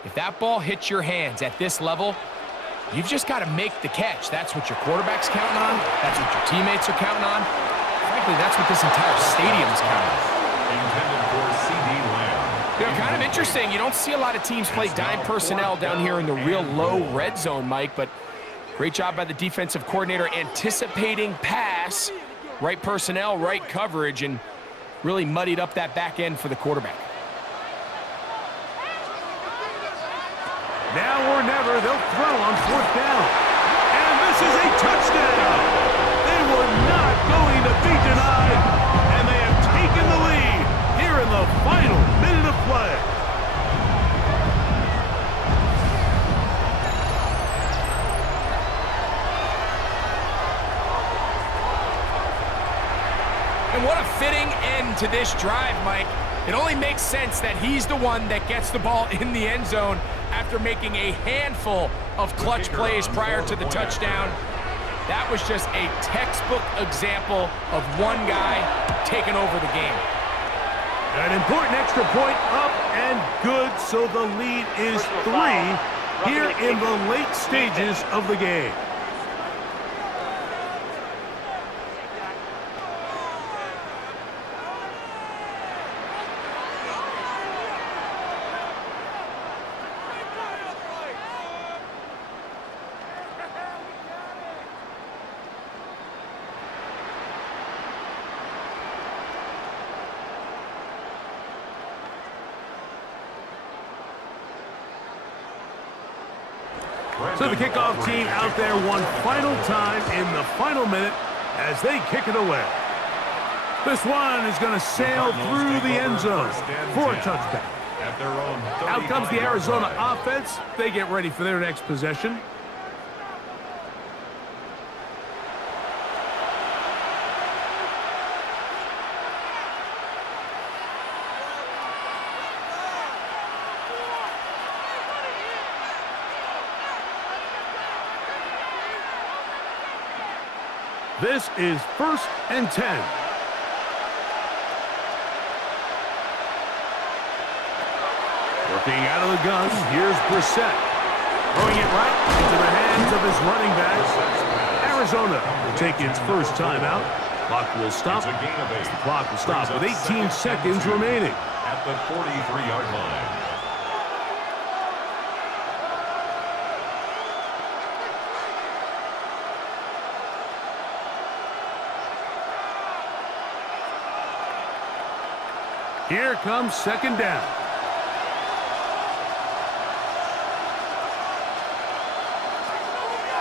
If that ball hits your hands at this level, you've just got to make the catch. That's what your quarterback's counting on. That's what your teammates are counting on. Frankly, that's what this entire stadium's counting on. Intended for CD Lamb. You know, kind of interesting. You don't see a lot of teams play dime personnel down here in the real low red zone, Mike, but great job by the defensive coordinator anticipating pass, right personnel, right coverage, and really muddied up that back end for the quarterback. Now or never, they'll throw on fourth down. And this is a touchdown. They were not going to be denied, and they have taken the lead here in the final minute of play. And what a fitting end to this drive, Mike. It only makes sense that he's the one that gets the ball in the end zone after making a handful of clutch plays prior to the touchdown. That was just a textbook example of one guy taking over the game. An important extra point up and good, so the lead is 3 here in the late stages of the game. So the kickoff team out there one final time in the final minute as they kick it away. This one is going to sail through the end zone for a touchdown. Out comes the Arizona offense. They get ready for their next possession. This is 1st and 10. Working out of the gun, here's Brissett. Throwing it right into the hands of his running back. Arizona will take its first timeout. Clock will stop. The clock will stop with 18 seconds remaining. At the 43-yard line. Here comes second down.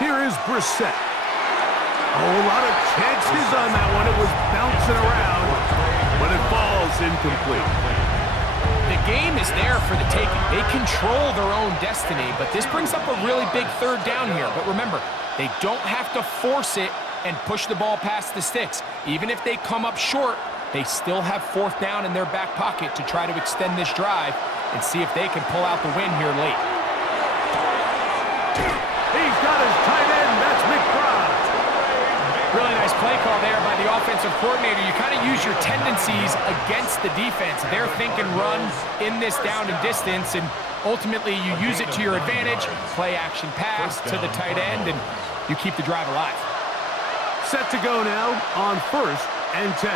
Here is Brissett. Oh, a lot of chances on that one. It was bouncing around, but it falls incomplete. The game is there for the taking. They control their own destiny, but this brings up a really big third down here. But remember, they don't have to force it and push the ball past the sticks. Even if they come up short, they still have fourth down in their back pocket to try to extend this drive and see if they can pull out the win here late. He's got his tight end. That's McBride. Really nice play call there by the offensive coordinator. You kind of use your tendencies against the defense. They're thinking run in this down and distance, and ultimately you use it to your advantage. Play action pass to the tight end, and you keep the drive alive. Set to go now on 1st and 10.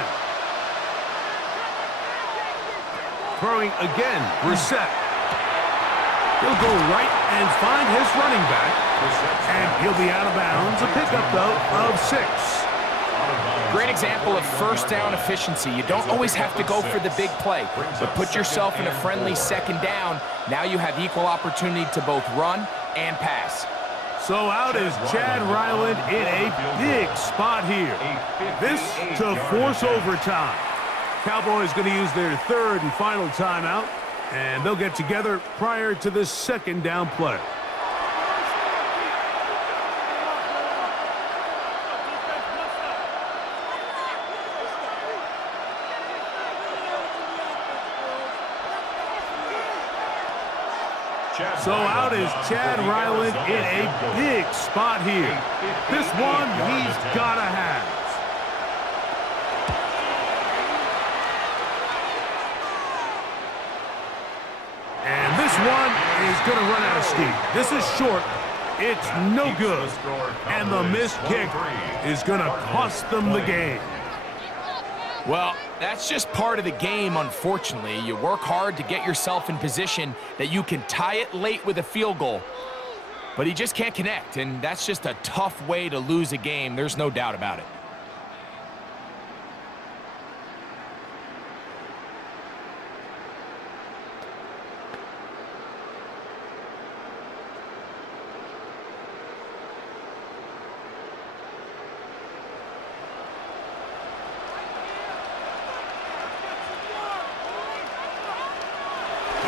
Throwing again, Brissett. He'll go right and find his running back, and he'll be out of bounds. A pickup, though, of 6. Great example of first down efficiency. You don't always have to go for the big play, but put yourself in a friendly second down. Now you have equal opportunity to both run and pass. So out is Chad Ryland in a big spot here. This to force overtime. Cowboys going to use their third and final timeout, and they'll get together prior to the second down play. So out is Chad Ryland in a big spot here. This one he's got to have. And this one is going to run out of steam. This is short. It's no good. And the missed kick is going to cost them the game. Well, that's just part of the game, unfortunately. You work hard to get yourself in position that you can tie it late with a field goal. But he just can't connect, and that's just a tough way to lose a game. There's no doubt about it.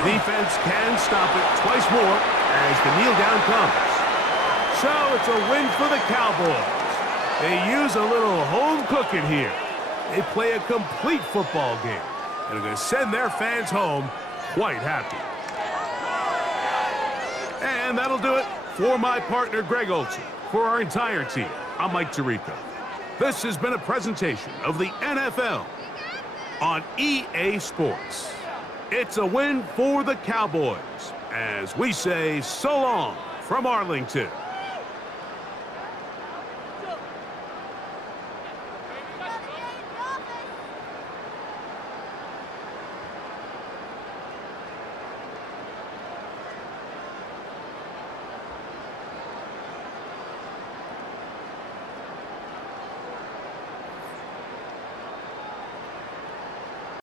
Defense can stop it twice more as the kneel down comes. So it's a win for the Cowboys. They use a little home cooking here. They play a complete football game and are going to send their fans home quite happy. And that'll do it for my partner Greg Olson. For our entire team, I'm Mike Tirico. This has been a presentation of the NFL on EA Sports. It's a win for the Cowboys, as we say so long from Arlington.